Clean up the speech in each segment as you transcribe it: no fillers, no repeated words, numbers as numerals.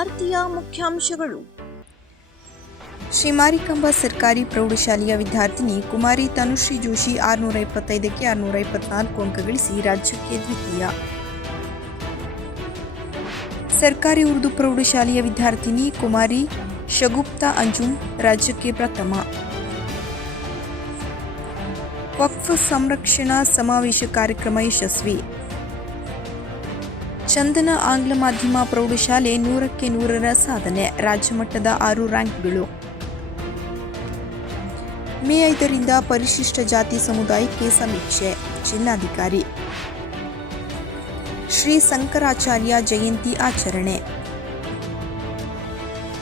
ವಾರ್ತೆಯ ಮುಖ್ಯಾಂಶಗಳು. ಶ್ರೀ ಮಾರಿಕಾಂಬಾ ಸರ್ಕಾರಿ ಪ್ರೌಢಶಾಲೆಯ ವಿದ್ಯಾರ್ಥಿನಿ ಕುಮಾರಿ ತನುಶ್ರೀ ಜೋಶಿ 625ಕ್ಕೆ 624 ಅಂಕ ಗಳಿಸಿ ರಾಜ್ಯಕ್ಕೆ ದ್ವಿತೀಯ. ಸರ್ಕಾರಿ ಉರ್ದು ಪ್ರೌಢಶಾಲೆಯ ವಿದ್ಯಾರ್ಥಿನಿ ಕುಮಾರಿ ಶಗುಪ್ತಾ ಅಂಜುಮ್ ರಾಜ್ಯಕ್ಕೆ ಪ್ರಥಮ. ವಕ್ಫ್ ಸಂರಕ್ಷಣಾ ಸಮಾವೇಶ ಕಾರ್ಯಕ್ರಮ ಯಶಸ್ವಿ. ಚಂದನ ಆಂಗ್ಲ ಮಾಧ್ಯಮ ಪ್ರೌಢಶಾಲೆ 100ಕ್ಕೆ 100ರ ಸಾಧನೆ, ರಾಜ್ಯ ಮಟ್ಟದ 6 ರ್ಯಾಂಕ್ಗಳು. ಮೇ 5ರಿಂದ ಪರಿಶಿಷ್ಟ ಜಾತಿ ಸಮುದಾಯಕ್ಕೆ ಸಮೀಕ್ಷೆ, ಜಿಲ್ಲಾಧಿಕಾರಿ. ಶ್ರೀ ಶಂಕರಾಚಾರ್ಯ ಜಯಂತಿ ಆಚರಣೆ.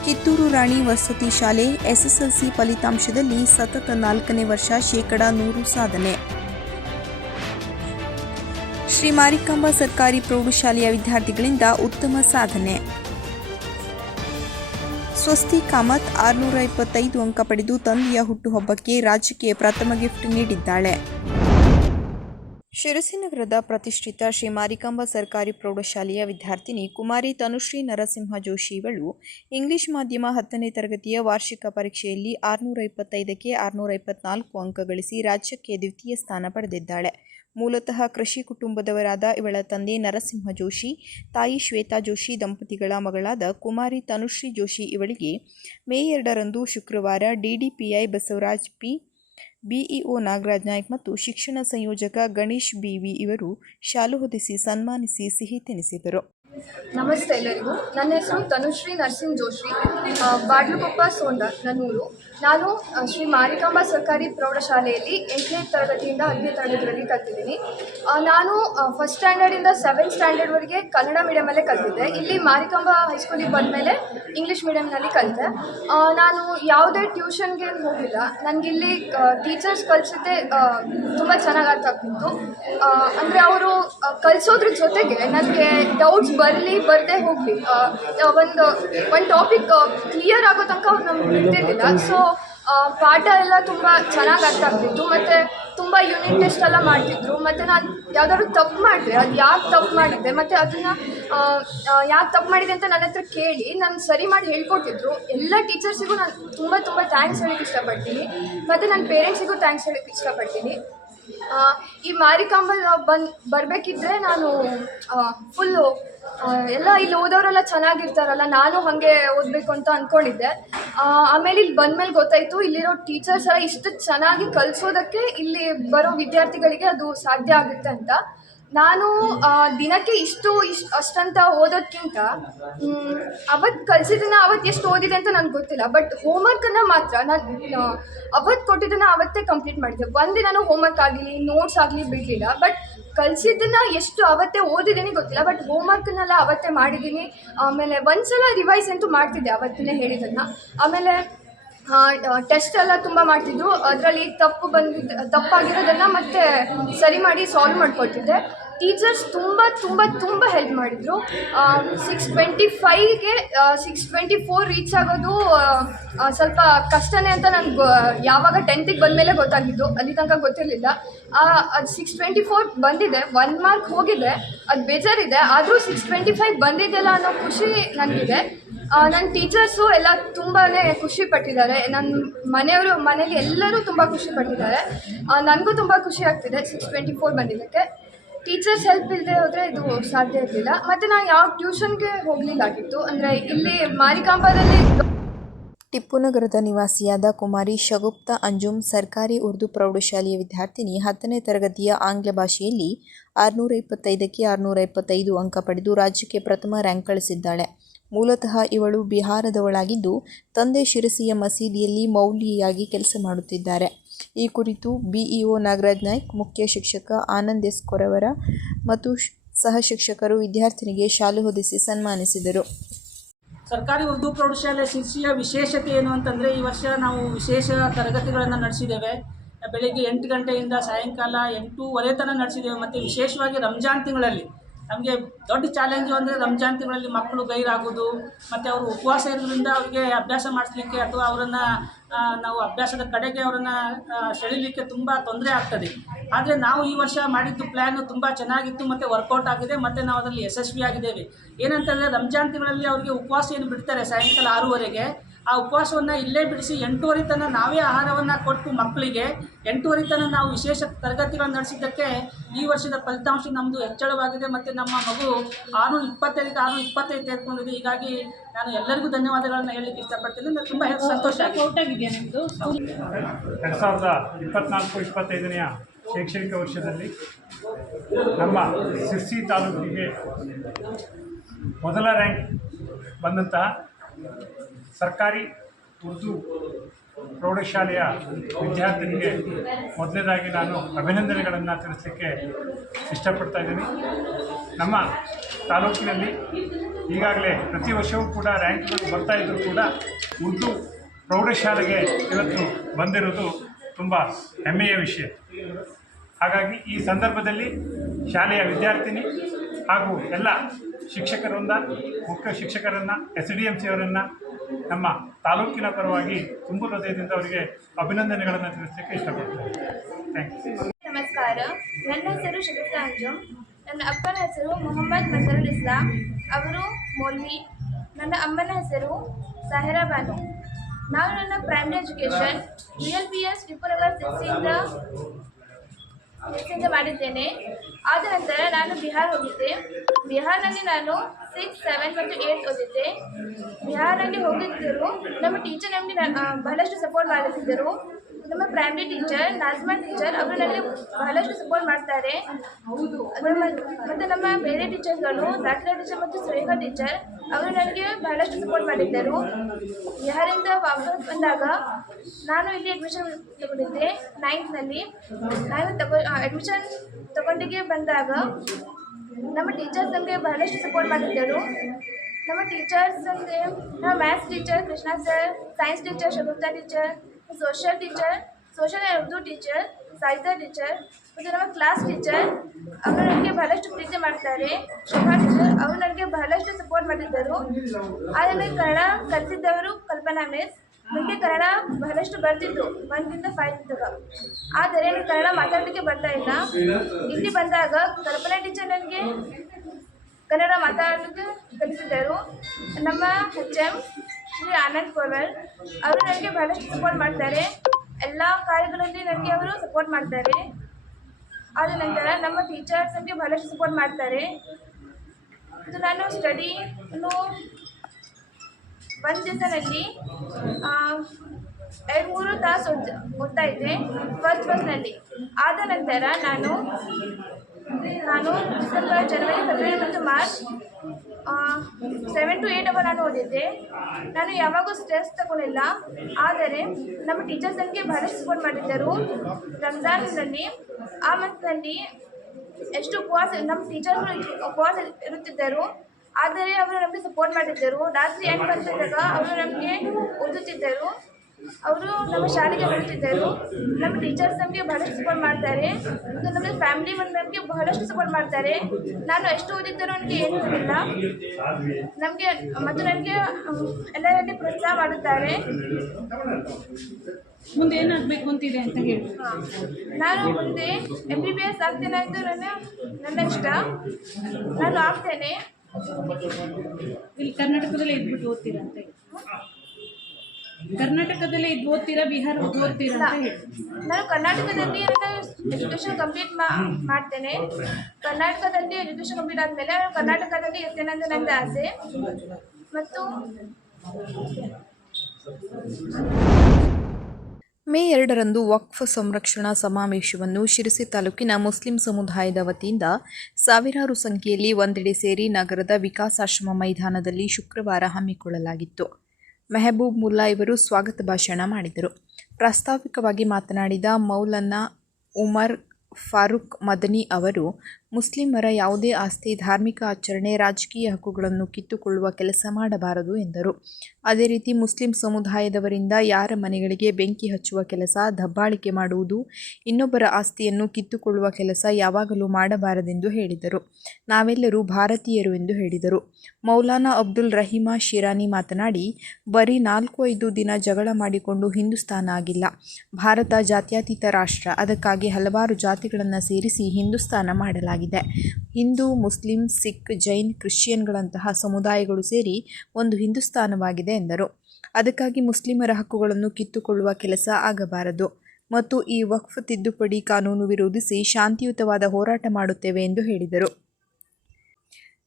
ಕಿತ್ತೂರು ರಾಣಿ ವಸತಿ ಶಾಲೆ ಎಸ್ಎಸ್ಎಲ್ಸಿ ಫಲಿತಾಂಶದಲ್ಲಿ ಸತತ 4ನೇ ವರ್ಷ 100% ಸಾಧನೆ. ಶ್ರೀ ಮಾರಿಕಾಂಬಾ ಸರ್ಕಾರಿ ಪ್ರೌಢಶಾಲೆಯ ವಿದ್ಯಾರ್ಥಿಗಳಿಂದ ಉತ್ತಮ ಸಾಧನೆ. ಸ್ವಸ್ತಿ ಕಾಮತ್ 625 ಅಂಕ ಪಡೆದು ತಂದೆಯ ಹುಟ್ಟುಹಬ್ಬಕ್ಕೆ ರಾಜ್ಯಕ್ಕೆ ಪ್ರಥಮ ಗಿಫ್ಟ್ ನೀಡಿದ್ದಾಳೆ. ಶಿರಸಿ ನಗರದ ಪ್ರತಿಷ್ಠಿತ ಶ್ರೀ ಮಾರಿಕಾಂಬಾ ಸರ್ಕಾರಿ ಪ್ರೌಢಶಾಲೆಯ ವಿದ್ಯಾರ್ಥಿನಿ ಕುಮಾರಿ ತನುಶ್ರೀ ನರಸಿಂಹ ಜೋಶಿ ಇವಳು ಇಂಗ್ಲಿಷ್ ಮಾಧ್ಯಮ 10ನೇ ತರಗತಿಯ ವಾರ್ಷಿಕ ಪರೀಕ್ಷೆಯಲ್ಲಿ 625ಕ್ಕೆ 624 ಅಂಕ ಗಳಿಸಿ ರಾಜ್ಯಕ್ಕೆ ದ್ವಿತೀಯ ಸ್ಥಾನ ಪಡೆದಿದ್ದಾಳೆ. ಮೂಲತಃ ಕೃಷಿ ಕುಟುಂಬದವರಾದ ಇವಳ ತಂದೆ ನರಸಿಂಹ ಜೋಶಿ, ತಾಯಿ ಶ್ವೇತಾ ಜೋಶಿ ದಂಪತಿಗಳ ಮಗಳಾದ ಕುಮಾರಿ ತನುಶ್ರೀ ಜೋಶಿ ಇವಳಿಗೆ ಮೇ 2ರಂದು ಶುಕ್ರವಾರ DDPI Basavaraj P, BEO Nagaraj Naik ಮತ್ತು ಶಿಕ್ಷಣ ಸಂಯೋಜಕ ಗಣೇಶ್ ಬಿವಿ ಇವರು ಶಾಲು ಹೊದಿಸಿ ಸನ್ಮಾನಿಸಿ ಸಿಹಿ ತಿನ್ನಿಸಿದರು. ನಮಸ್ತೆ ಎಲ್ಲರಿಗೂ. ನನ್ನ ಹೆಸರು ತನುಶ್ರೀ ನರಸಿಂಹ ಜೋಶಿ, ಬಾಡ್ಲುಕೊಪ್ಪ ಸೋಂಡ ನನ್ನೂರು. ನಾನು ಶ್ರೀ ಮಾರಿಕಾಂಬಾ ಸರ್ಕಾರಿ ಪ್ರೌಢಶಾಲೆಯಲ್ಲಿ 8ನೇ ತರಗತಿಯಿಂದ 10ನೇ ತರಗತಿಯಲ್ಲಿ ಕಲ್ತಿದ್ದೀನಿ. ನಾನು ಫಸ್ಟ್ ಸ್ಟ್ಯಾಂಡರ್ಡಿಂದ 7th ಸ್ಟ್ಯಾಂಡರ್ಡ್ವರೆಗೆ ಕನ್ನಡ ಮೀಡಿಯಮಲ್ಲೇ ಕಲಿತಿದ್ದೆ. ಇಲ್ಲಿ ಮಾರಿಕಾಂಬಾ ಹೈಸ್ಕೂಲಿಗೆ ಬಂದಮೇಲೆ ಇಂಗ್ಲೀಷ್ ಮೀಡಿಯಮ್ನಲ್ಲಿ ಕಲಿತೆ. ನಾನು ಯಾವುದೇ ಟ್ಯೂಷನ್ಗೆ ಹೋಗಲಿಲ್ಲ. ನನಗಿಲ್ಲಿ ಟೀಚರ್ಸ್ ಕಲಿಸಿದ್ದೆ ತುಂಬ ಚೆನ್ನಾಗಿ ಅರ್ಥ ಆಗ್ತಿತ್ತು. ಅಂದರೆ ಅವರು ಕಲಿಸೋದ್ರ ಜೊತೆಗೆ ನನಗೆ ಡೌಟ್ಸ್ ಬರದೇ ಹೋಗಲಿ, ಒಂದು ಟಾಪಿಕ್ ಕ್ಲಿಯರ್ ಆಗೋ ತನಕ ಅವ್ರು ನಮ್ಗೆ ಬಿಡ್ತಿರ್ಲಿಲ್ಲ. ಸೊ ಪಾಠ ಎಲ್ಲ ತುಂಬ ಚೆನ್ನಾಗಿ ಅರ್ಥ ಆಗ್ತಿತ್ತು. ಮತ್ತು ತುಂಬ ಯೂನಿಟ್ ಟೆಸ್ಟ್ ಎಲ್ಲ ಮಾಡ್ತಿದ್ರು. ಮತ್ತು ನಾನು ಯಾವುದಾದ್ರು ತಪ್ಪು ಮಾಡಿದೆ, ಅದು ಯಾಕೆ ತಪ್ಪು ಮಾಡಿದ್ದೆ ಮತ್ತು ಅದನ್ನು ಯಾಕೆ ತಪ್ಪು ಮಾಡಿದೆ ಅಂತ ನನ್ನ ಹತ್ರ ಕೇಳಿ ನಾನು ಸರಿ ಮಾಡಿ ಹೇಳ್ಕೊಟ್ಟಿದ್ರು. ಎಲ್ಲ ಟೀಚರ್ಸಿಗೂ ನಾನು ತುಂಬ ಥ್ಯಾಂಕ್ಸ್ ಹೇಳೋಕ್ಕೆ ಇಷ್ಟಪಡ್ತೀನಿ. ಮತ್ತು ನನ್ನ ಪೇರೆಂಟ್ಸಿಗೂ ಥ್ಯಾಂಕ್ಸ್ ಹೇಳೋಕ್ಕೆ ಇಷ್ಟಪಡ್ತೀನಿ. ಈ ಮಾರಿಕಾಂಬ ಬರಬೇಕಿದ್ರೆ ನಾನು ಫುಲ್ಲು ಎಲ್ಲ ಇಲ್ಲಿ ಓದೋರೆಲ್ಲ ಚೆನ್ನಾಗಿರ್ತಾರಲ್ಲ, ನಾನು ಹಾಗೆ ಓದಬೇಕು ಅಂತ ಅಂದ್ಕೊಂಡಿದ್ದೆ. ಆಮೇಲೆ ಇಲ್ಲಿ ಬಂದಮೇಲೆ ಗೊತ್ತಾಯಿತು ಇಲ್ಲಿರೋ ಟೀಚರ್ಸ್ ಎಲ್ಲ ಇಷ್ಟು ಚೆನ್ನಾಗಿ ಕಲಿಸೋದಕ್ಕೆ ಇಲ್ಲಿ ಬರೋ ವಿದ್ಯಾರ್ಥಿಗಳಿಗೆ ಅದು ಸಾಧ್ಯ ಆಗುತ್ತೆ ಅಂತ. ನಾನು ದಿನಕ್ಕೆ ಅಷ್ಟಂತ ಓದೋದಕ್ಕಿಂತ ಅವತ್ತು ಕಲಿಸಿದ್ದನ್ನು ಅವತ್ತು ಎಷ್ಟು ಓದಿದೆ ಅಂತ ನನಗೆ ಗೊತ್ತಿಲ್ಲ. ಬಟ್ ಹೋಮ್ವರ್ಕನ್ನು ಮಾತ್ರ ನಾನು ಅವತ್ತು ಕೊಟ್ಟಿದ್ದನ್ನು ಅವತ್ತೇ ಕಂಪ್ಲೀಟ್ ಮಾಡಿದ್ದೆ. ಒಂದಿನೂ ಹೋಮ್ವರ್ಕ್ ಆಗಲಿ ನೋಟ್ಸ್ ಆಗಲಿ ಬಿಡಲಿಲ್ಲ. ಬಟ್ ಕಲಿಸಿದ್ದನ್ನು ಎಷ್ಟು ಅವತ್ತೇ ಓದಿದ್ದೀನಿ ಗೊತ್ತಿಲ್ಲ, ಬಟ್ ಹೋಮ್ವರ್ಕನ್ನೆಲ್ಲ ಅವತ್ತೇ ಮಾಡಿದ್ದೀನಿ. ಆಮೇಲೆ ಒಂದ್ಸಲ ರಿವೈಸ್ ಅಂತೂ ಮಾಡ್ತಿದ್ದೆ ಅವತ್ತೇ ಹೇಳಿದ್ದನ್ನು. ಆಮೇಲೆ ಟೆಸ್ಟ್ ಎಲ್ಲ ತುಂಬ ಮಾಡ್ತಿದ್ರು. ಅದರಲ್ಲಿ ತಪ್ಪಾಗಿರೋದನ್ನು ಮತ್ತೆ ಸರಿ ಮಾಡಿ ಸಾಲ್ವ್ ಮಾಡ್ಕೊಳ್ತಿದ್ದೆ. ಟೀಚರ್ಸ್ ತುಂಬ ಹೆಲ್ಪ್ ಮಾಡಿದರು. 625ಗೆ 624 ರೀಚ್ ಆಗೋದು ಸ್ವಲ್ಪ ಕಷ್ಟನೇ ಅಂತ ನನಗೆ ಯಾವಾಗ 10th ಬಂದಮೇಲೆ ಗೊತ್ತಾಗಿದ್ದು. ಅಲ್ಲಿ ತನಕ ಗೊತ್ತಿರಲಿಲ್ಲ. ಅದು 624 ಬಂದಿದೆ, 1 ಮಾರ್ಕ್ ಹೋಗಿದೆ, ಅದು ಬೇಜಾರಿದೆ. ಆದರೂ 625 ಬಂದಿದ್ದೆಲ್ಲ ಅನ್ನೋ ಖುಷಿ ನನಗಿದೆ. ನನ್ನ ಟೀಚರ್ಸು ಎಲ್ಲ ತುಂಬಾ ಖುಷಿ ಪಟ್ಟಿದ್ದಾರೆ. ನನ್ನ ಮನೇಲಿ ಎಲ್ಲರೂ ತುಂಬ ಖುಷಿ ಪಟ್ಟಿದ್ದಾರೆ. ನನಗೂ ತುಂಬ ಖುಷಿ ಆಗ್ತಿದೆ 624 ಬಂದಿದ್ದಕ್ಕೆ. ಟೀಚರ್ಸ್ ಹೆಲ್ಪ್ ಇಲ್ಲದೆ ಹೋದರೆ ಇದು ಸಾಧ್ಯ ಇರಲಿಲ್ಲ. ಮತ್ತು ನಾನು ಯಾವ ಟ್ಯೂಷನ್ಗೆ ಹೋಗಲಿಲ್ಲಾಗಿತ್ತು. ಅಂದರೆ ಇಲ್ಲಿ ಮಾರಿಕಾಂಬಾದಲ್ಲಿ ಟಿಪ್ಪುನಗರದ ನಿವಾಸಿಯಾದ ಕುಮಾರಿ ಶಗುಪ್ತಾ ಅಂಜುಮ್ ಸರ್ಕಾರಿ ಉರ್ದು ಪ್ರೌಢಶಾಲೆಯ ವಿದ್ಯಾರ್ಥಿನಿ 10ನೇ ತರಗತಿಯ ಆಂಗ್ಲ ಭಾಷೆಯಲ್ಲಿ 625ಕ್ಕೆ 625 ಅಂಕ ಪಡೆದು ರಾಜ್ಯಕ್ಕೆ ಪ್ರಥಮ ರ್ಯಾಂಕ್ ಗಳಿಸಿದ್ದಾಳೆ. ಮೂಲತಃ ಇವಳು ಬಿಹಾರದವಳಾಗಿದ್ದು ತಂದೆ ಶಿರಸಿಯ ಮಸೀದಿಯಲ್ಲಿ ಮೌಲ್ವಿಯಾಗಿ ಕೆಲಸ ಮಾಡುತ್ತಿದ್ದಾರೆ. ಈ ಕುರಿತು ಬಿಇಒ ನಾಗರಾಜ್ ನಾಯ್ಕ್, ಮುಖ್ಯ ಶಿಕ್ಷಕ ಆನಂದ್ ಎಸ್ ಕೊರವರ ಮತ್ತು ಸಹ ಶಿಕ್ಷಕರು ವಿದ್ಯಾರ್ಥಿನಿಗೆ ಶಾಲು ಹೊದಿಸಿ ಸನ್ಮಾನಿಸಿದರು. ಸರ್ಕಾರಿ ಉರ್ದು ಪ್ರೌಢಶಾಲೆ ಶಿರಸಿಯ ವಿಶೇಷತೆ ಏನು ಅಂತಂದರೆ, ಈ ವರ್ಷ ನಾವು ವಿಶೇಷ ತರಗತಿಗಳನ್ನು ನಡೆಸಿದ್ದೇವೆ. ಬೆಳಿಗ್ಗೆ 8 ಗಂಟೆಯಿಂದ ಸಾಯಂಕಾಲ 8:30 ತನಕ ನಡೆಸಿದ್ದೇವೆ. ಮತ್ತು ವಿಶೇಷವಾಗಿ ರಂಜಾನ್ ತಿಂಗಳಲ್ಲಿ ನಮಗೆ ದೊಡ್ಡ ಚಾಲೆಂಜು ಅಂದರೆ ರಂಜಾನ್ ತಿಂಗಳಲ್ಲಿ ಮಕ್ಕಳು ಗೈರಾಗೋದು ಮತ್ತು ಅವರು ಉಪವಾಸ ಇರೋದ್ರಿಂದ ಅವರಿಗೆ ಅಭ್ಯಾಸ ಮಾಡಿಸ್ಲಿಕ್ಕೆ ಅಥವಾ ಅವರನ್ನು ನಾವು ಅಭ್ಯಾಸದ ಕಡೆಗೆ ಅವರನ್ನು ಸೆಳೀಲಿಕ್ಕೆ ತುಂಬ ತೊಂದರೆ ಆಗ್ತದೆ. ಆದರೆ ನಾವು ಈ ವರ್ಷ ಮಾಡಿದ್ದು ಪ್ಲ್ಯಾನು ತುಂಬ ಚೆನ್ನಾಗಿತ್ತು ಮತ್ತು ವರ್ಕೌಟ್ ಆಗಿದೆ ಮತ್ತು ನಾವು ಅದರಲ್ಲಿ ಯಶಸ್ವಿಯಾಗಿದ್ದೇವೆ. ಏನಂತಂದರೆ ರಂಜಾನ್ ತಿಂಗಳಲ್ಲಿ ಅವರಿಗೆ ಉಪವಾಸ ಏನು ಬಿಡ್ತಾರೆ ಸಾಯಂಕಾಲ 6ವರೆಗೆ, ಆ ಉಪವಾಸವನ್ನು ಇಲ್ಲೇ ಬಿಡಿಸಿ 8:30 ತನಕ ನಾವೇ ಆಹಾರವನ್ನು ಕೊಟ್ಟು ಮಕ್ಕಳಿಗೆ 8:30 ತನಕ ನಾವು ವಿಶೇಷ ತರಗತಿಗಳನ್ನು ನಡೆಸಿದ್ದಕ್ಕೆ ಈ ವರ್ಷದ ಫಲಿತಾಂಶ ನಮ್ಮದು ಹೆಚ್ಚಳವಾಗಿದೆ ಮತ್ತು ನಮ್ಮ ಮಗು 625ಕ್ಕೆ 625 ತೆಗೆದುಕೊಂಡಿದೆ. ಹೀಗಾಗಿ ನಾನು ಎಲ್ಲರಿಗೂ ಧನ್ಯವಾದಗಳನ್ನು ಹೇಳಲಿಕ್ಕೆ ಇಷ್ಟಪಡ್ತೀನಿ. ನನಗೆ ತುಂಬ ಸಂತೋಷ ಆಗಿದೆ. ನಿಮ್ಮದು 2024-25ನೇ ಶೈಕ್ಷಣಿಕ ವರ್ಷದಲ್ಲಿ ನಮ್ಮ ಸಿರ್ಸಿ ತಾಲೂಕಿಗೆ ಮೊದಲ ರ್ಯಾಂಕ್ ಬಂದಂತಹ ಸರ್ಕಾರಿ ಉರ್ದು ಪ್ರೌಢಶಾಲೆಯ ವಿದ್ಯಾರ್ಥಿನಿಗೆ ಮೊದಲನೇದಾಗಿ ನಾನು ಅಭಿನಂದನೆಗಳನ್ನು ತಿಳಿಸಲಿಕ್ಕೆ ಇಷ್ಟಪಡ್ತಾ ಇದ್ದೀನಿ. ನಮ್ಮ ತಾಲೂಕಿನಲ್ಲಿ ಈಗಾಗಲೇ ಪ್ರತಿ ವರ್ಷವೂ ಕೂಡ ರ್ಯಾಂಕ್ಗಳು ಬರ್ತಾಯಿದ್ದರೂ ಕೂಡ ಉರ್ದು ಪ್ರೌಢಶಾಲೆಗೆ ಇವತ್ತು ಬಂದಿರೋದು ತುಂಬ ಹೆಮ್ಮೆಯ ವಿಷಯ. ಹಾಗಾಗಿ ಈ ಸಂದರ್ಭದಲ್ಲಿ ಶಾಲೆಯ ವಿದ್ಯಾರ್ಥಿನಿ ಹಾಗೂ ಎಲ್ಲ ಶಿಕ್ಷಕರಿಂದ, ಮುಖ್ಯ ಶಿಕ್ಷಕರನ್ನು, SDMC ಅವರನ್ನು ನಮ್ಮ ತಾಲೂಕಿನ ಪರವಾಗಿ ತುಂಬ ಹೃದಯದಿಂದ ಅವರಿಗೆ ಅಭಿನಂದನೆಗಳನ್ನು ತಿಳಿಸಲಿಕ್ಕೆ ಇಷ್ಟಪಡ್ತೇನೆ. Thank you. ನಮಸ್ಕಾರ, ನನ್ನ ಹೆಸರು ಶಗುಫ್ತಾ ಅಂಜುಮ್. ನನ್ನ ಅಪ್ಪನ ಹೆಸರು ಮೊಹಮ್ಮದ್ ಮಜರುಲ್ ಇಸ್ಲಾಂ, ಅವರು ಮೌಲ್ವಿ. ನನ್ನ ಅಮ್ಮನ ಹೆಸರು ಸಾಹಿರಾ ಬಾನು. ನಾನು ನನ್ನ ಪ್ರೈಮರಿ ಎಜುಕೇಷನ್ ULPS ವಿಪುನಗರ್ ಸಿರ್ಸಿಯಿಂದ ಮಾಡಿದ್ದೇನೆ. ಆದ ನಂತರ ನಾನು ಬಿಹಾರ್ ಹೋಗಿದ್ದೆ. ಬಿಹಾರ್ನಲ್ಲಿ ನಾನು 6, 7 ಮತ್ತು 8 ಓದಿದ್ದೆ. ಬಿಹಾರ್ನಲ್ಲಿ ಹೋಗಿದ್ದರು ನಮ್ಮ ಟೀಚರ್ ನಮಗೆ ಬಹಳಷ್ಟು ಸಪೋರ್ಟ್ ಮಾಡುತ್ತಿದ್ದರು. ನಮ್ಮ ಪ್ರೈಮರಿ ಟೀಚರ್ ನಾಜ್ಮಾ ಟೀಚರ್ ಅವರು ನನಗೆ ಬಹಳಷ್ಟು ಸಪೋರ್ಟ್ ಮಾಡ್ತಾರೆ. ಮತ್ತು ನಮ್ಮ ಬೇರೆ ಟೀಚರ್ಗಳು ದಾಖಲಾ ಟೀಚರ್ ಮತ್ತು ಸುರೇಖಾ ಟೀಚರ್ ಅವರು ನನಗೆ ಬಹಳಷ್ಟು ಸಪೋರ್ಟ್ ಮಾಡಿದ್ದರು. ಬಿಹಾರಿಂದ ವಾಪಸ್ ಬಂದಾಗ ನಾನು ಇಲ್ಲಿ ಅಡ್ಮಿಷನ್ ತಗೊಂಡಿದ್ದೆ 9th. ನಾನು ಅಡ್ಮಿಷನ್ ತಗೊಂಡಿಗೆ ಬಂದಾಗ ನಮ್ಮ ಟೀಚರ್ಸ್ ನಮಗೆ ಬಹಳಷ್ಟು ಸಪೋರ್ಟ್ ಮಾಡಿದ್ದರು. ನಮ್ಮ ಟೀಚರ್ಸ್ ಅಂದರೆ ನಮ್ಮ maths teacher Krishna sir, science teacher Shagufta teacher, social and Urdu teacher Saita teacher ಮತ್ತು ನಮ್ಮ ಕ್ಲಾಸ್ ಟೀಚರ್ ಅವರು ನನಗೆ ಬಹಳಷ್ಟು ಪ್ರೀತಿ ಮಾಡ್ತಾರೆ. ಶೋಭಾ ಟೀಚರ್ ಅವರು ನನಗೆ ಬಹಳಷ್ಟು ಸಪೋರ್ಟ್ ಮಾಡಿದ್ದರು. ಆದರೆ ನನಗೆ ಕನ್ನಡ ಕಲಿಸಿದ್ದವರು ಕಲ್ಪನಾ ಮಿಸ್. ನನಗೆ ಕನ್ನಡ ಬಹಳಷ್ಟು ಬರ್ತಿದ್ದು 1ರಿಂದ 5 ತನಕ. ಆದರೆ ನನಗೆ ಕನ್ನಡ ಮಾತಾಡಲಿಕ್ಕೆ ಬರ್ತಾ ಇಲ್ಲ. ಇಲ್ಲಿ ಬಂದಾಗ ಕಲ್ಪನಾ ಟೀಚರ್ ನನಗೆ ಕನ್ನಡ ಮಾತಾಡಲಿಕ್ಕೆ ಕಲಿಸಿದರು. ನಮ್ಮ HM ಶ್ರೀ ಆನಂದ್ ಕೋರ್ವಲ್ ಅವರು ನನಗೆ ಬಹಳಷ್ಟು ಸಪೋರ್ಟ್ ಮಾಡ್ತಾರೆ. ಎಲ್ಲ ಕಾರ್ಯಗಳಲ್ಲಿ ನನಗೆ ಅವರು ಸಪೋರ್ಟ್ ಮಾಡ್ತಾರೆ. ಆದ ನಂತರ ನಮ್ಮ ಟೀಚರ್ಸ್ ನನಗೆ ಬಹಳಷ್ಟು ಸಪೋರ್ಟ್ ಮಾಡ್ತಾರೆ. ಮತ್ತು ನಾನು ಸ್ಟಡಿಯನ್ನು ಒಂದು ದಿವಸದಲ್ಲಿ 2-3 ತಾಸು ಓದ್ತಾ ಇದ್ದೆ ಫಸ್ಟ್ನಲ್ಲಿ. ಆದ ನಂತರ ನಾನು ಡಿಸೆಂಬರ್, ಜನವರಿ, ಫೆಬ್ರವರಿ ಮತ್ತು ಮಾರ್ಚ್ 7 to 8 ಅವರ್ ನಾನು ಓದಿದ್ದೆ. ನಾನು ಯಾವಾಗೂ ಸ್ಟ್ರೆಸ್ ತಗೊಂಡಿಲ್ಲ. ಆದರೆ ನಮ್ಮ ಟೀಚರ್ಸ್ ನನಗೆ ಬಹಳಷ್ಟು ಸಪೋರ್ಟ್ ಮಾಡಿದ್ದರು. ರಂಜಾನ್ನಲ್ಲಿ ಆ ಮಂತ್ನಲ್ಲಿ ಎಷ್ಟು ಉಪವಾಸ ನಮ್ಮ ಟೀಚರ್ಗಳು ಉಪವಾಸ ಇರುತ್ತಿದ್ದರು. ಆದರೆ ಅವರು ನಮಗೆ ಸಪೋರ್ಟ್ ಮಾಡಿದ್ದರು. ರಾತ್ರಿ 8 ಗಂಟೆದಾಗ ಅವರು ನಮಗೆ ಓದುತ್ತಿದ್ದರು. ಅವರು ನಮ್ಮ ಶಾಲೆಗೆ ಬರುತ್ತಿದ್ದರು. ನಮ್ಮ ಟೀಚರ್ಸ್ ನಮಗೆ ಬಹಳಷ್ಟು ಸಪೋರ್ಟ್ ಮಾಡ್ತಾರೆ. ಮತ್ತು ನಮ್ಮ ಫ್ಯಾಮಿಲಿ ನಮಗೆ ಬಹಳಷ್ಟು ಸಪೋರ್ಟ್ ಮಾಡ್ತಾರೆ. ನಾನು ಎಷ್ಟು ಓದಿದ್ದರೂ ನನಗೆ ಏನೂ ಇಲ್ಲ ನಮಗೆ ಮತ್ತು ನನಗೆ ಎಲ್ಲರಲ್ಲಿ ಪ್ರೋತ್ಸಾಹ ಮಾಡುತ್ತಾರೆ. ಮುಂದೆ ಏನಾಗಬೇಕು ಅಂತಿದೆ ಅಂತ ಹೇಳಿ. ನಾನು ಮುಂದೆ MBBS ಆಗ್ತೇನೆ ಅಂತ ನನ್ನ ಇಷ್ಟ. ನಾನು ಆಗ್ತೇನೆ. ಇಲ್ಲಿ ಕರ್ನಾಟಕದಲ್ಲೇ ಇದ್ಬಿಟ್ಟು ಓದ್ತೀರಾ ಅಂತ ಹೇಳಿ. ಕರ್ನಾಟಕದಲ್ಲೇ ಇದ್ದು ಓದ್ತೀರಾ, ಬಿಹಾರ ಓದ್ತೀರಾ ಅಂತ ಹೇಳಿ. ನಾನು ಕರ್ನಾಟಕದಲ್ಲಿ ನನ್ನ ಎಜುಕೇಷನ್ ಕಂಪ್ಲೀಟ್ ಮಾಡ್ತೇನೆ. ಕರ್ನಾಟಕದಲ್ಲಿ ಎಜುಕೇಷನ್ ಕಂಪ್ಲೀಟ್ ಆದಮೇಲೆ ನಾನು ಕರ್ನಾಟಕದಲ್ಲಿ ಇರ್ತೇನೆ ಅಂತ ನನ್ನ ಆಸೆ. ಮತ್ತು ಮೇ 2ರಂದು ವಕ್ಫ್ ಸಂರಕ್ಷಣಾ ಸಮಾವೇಶವನ್ನು ಶಿರಸಿ ತಾಲೂಕಿನ ಮುಸ್ಲಿಂ ಸಮುದಾಯದ ವತಿಯಿಂದ ಸಾವಿರಾರು ಸಂಖ್ಯೆಯಲ್ಲಿ ಒಂದೆಡೆ ಸೇರಿ ನಗರದ ವಿಕಾಸಾಶ್ರಮ ಮೈದಾನದಲ್ಲಿ ಶುಕ್ರವಾರ ಹಮ್ಮಿಕೊಳ್ಳಲಾಗಿತ್ತು. ಮೆಹಬೂಬ್ ಮುಲ್ಲಾ ಇವರು ಸ್ವಾಗತ ಭಾಷಣ ಮಾಡಿದರು. ಪ್ರಾಸ್ತಾವಿಕವಾಗಿ ಮಾತನಾಡಿದ ಮೌಲನ್ನಾ ಉಮರ್ ಫಾರೂಕ್ ಮದನಿ ಅವರು ಮುಸ್ಲಿಮರ ಯಾವುದೇ ಆಸ್ತಿ, ಧಾರ್ಮಿಕ ಆಚರಣೆ, ರಾಜಕೀಯ ಹಕ್ಕುಗಳನ್ನು ಕಿತ್ತುಕೊಳ್ಳುವ ಕೆಲಸ ಮಾಡಬಾರದು ಎಂದರು. ಅದೇ ರೀತಿ ಮುಸ್ಲಿಂ ಸಮುದಾಯದವರಿಂದ ಯಾರ ಮನೆಗಳಿಗೆ ಬೆಂಕಿ ಹಚ್ಚುವ ಕೆಲಸ, ದಬ್ಬಾಳಿಕೆ ಮಾಡುವುದು, ಇನ್ನೊಬ್ಬರ ಆಸ್ತಿಯನ್ನು ಕಿತ್ತುಕೊಳ್ಳುವ ಕೆಲಸ ಯಾವಾಗಲೂ ಮಾಡಬಾರದೆಂದು ಹೇಳಿದರು. ನಾವೆಲ್ಲರೂ ಭಾರತೀಯರು ಎಂದು ಹೇಳಿದರು. ಮೌಲಾನಾ ಅಬ್ದುಲ್ ರಹೀಮ ಶಿರಾನಿ ಮಾತನಾಡಿ, ಬರೀ 4-5 ದಿನ ಜಗಳ ಮಾಡಿಕೊಂಡು ಹಿಂದೂಸ್ತಾನ ಆಗಿಲ್ಲ. ಭಾರತ ಜಾತ್ಯತೀತ ರಾಷ್ಟ್ರ. ಅದಕ್ಕಾಗಿ ಹಲವಾರು ಜಾತಿಗಳನ್ನು ಸೇರಿಸಿ ಹಿಂದೂಸ್ತಾನ ಮಾಡಲಾಗಿದೆ. ಹಿಂದೂ, ಮುಸ್ಲಿಂ, ಸಿಖ್, ಜೈನ್, ಕ್ರಿಶ್ಚಿಯನ್ಗಳಂತಹ ಸಮುದಾಯಗಳು ಸೇರಿ ಒಂದು ಹಿಂದೂಸ್ತಾನವಾಗಿದೆ ಎಂದರು. ಅದಕ್ಕಾಗಿ ಮುಸ್ಲಿಮರ ಹಕ್ಕುಗಳನ್ನು ಕಿತ್ತುಕೊಳ್ಳುವ ಕೆಲಸ ಆಗಬಾರದು ಮತ್ತು ಈ ವಕ್ಫ್ ತಿದ್ದುಪಡಿ ಕಾನೂನು ವಿರೋಧಿಸಿ ಶಾಂತಿಯುತವಾದ ಹೋರಾಟ ಮಾಡುತ್ತೇವೆ ಎಂದು ಹೇಳಿದರು.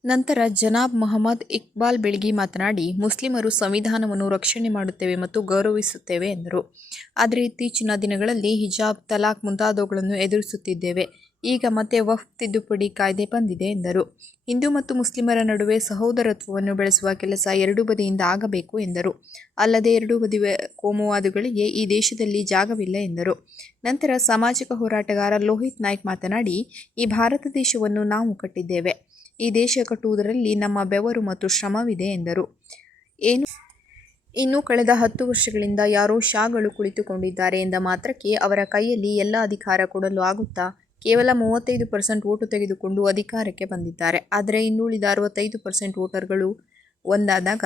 ನಂತರ ಜನಾಬ್ ಮೊಹಮ್ಮದ್ ಇಕ್ಬಾಲ್ ಬೆಳಗಿ ಮಾತನಾಡಿ, ಮುಸ್ಲಿಮರು ಸಂವಿಧಾನವನ್ನು ರಕ್ಷಣೆ ಮಾಡುತ್ತೇವೆ ಮತ್ತು ಗೌರವಿಸುತ್ತೇವೆ ಎಂದರು. ಆದರೆ ಇತ್ತೀಚಿನ ದಿನಗಳಲ್ಲಿ ಹಿಜಾಬ್, ತಲಾಕ್ ಮುಂತಾದವುಗಳನ್ನು ಎದುರಿಸುತ್ತಿದ್ದೇವೆ. ಈಗ ಮತ್ತೆ ವಕ್ಫ್ ತಿದ್ದುಪಡಿ ಕಾಯ್ದೆ ಬಂದಿದೆ ಎಂದರು. ಹಿಂದೂ ಮತ್ತು ಮುಸ್ಲಿಮರ ನಡುವೆ ಸಹೋದರತ್ವವನ್ನು ಬೆಳೆಸುವ ಕೆಲಸ ಎರಡೂ ಬದಿಯಿಂದ ಆಗಬೇಕು ಎಂದರು. ಅಲ್ಲದೆ ಎರಡೂ ಬದಿ ಕೋಮುವಾದಿಗಳಿಗೆ ಈ ದೇಶದಲ್ಲಿ ಜಾಗವಿಲ್ಲ ಎಂದರು. ನಂತರ ಸಾಮಾಜಿಕ ಹೋರಾಟಗಾರ ಲೋಹಿತ್ ನಾಯ್ಕ್ ಮಾತನಾಡಿ, ಈ ಭಾರತ ದೇಶವನ್ನು ನಾವು ಕಟ್ಟಿದ್ದೇವೆ. ಈ ದೇಶ ಕಟ್ಟುವುದರಲ್ಲಿ ನಮ್ಮ ಬೆವರು ಮತ್ತು ಶ್ರಮವಿದೆ ಎಂದರು. ಇನ್ನು ಕಳೆದ 10 ವರ್ಷಗಳಿಂದ ಯಾರೋ ಶಾಗಳು ಕುಳಿತುಕೊಂಡಿದ್ದಾರೆ ಎಂದ ಮಾತ್ರಕ್ಕೆ ಅವರ ಕೈಯಲ್ಲಿ ಎಲ್ಲ ಅಧಿಕಾರ ಕೊಡಲು ಆಗುತ್ತಾ? ಕೇವಲ 35% ಓಟು ತೆಗೆದುಕೊಂಡು ಅಧಿಕಾರಕ್ಕೆ ಬಂದಿದ್ದಾರೆ. ಆದರೆ ಇನ್ನುಳಿದ 65% ವೋಟರ್ಗಳು ಒಂದಾದಾಗ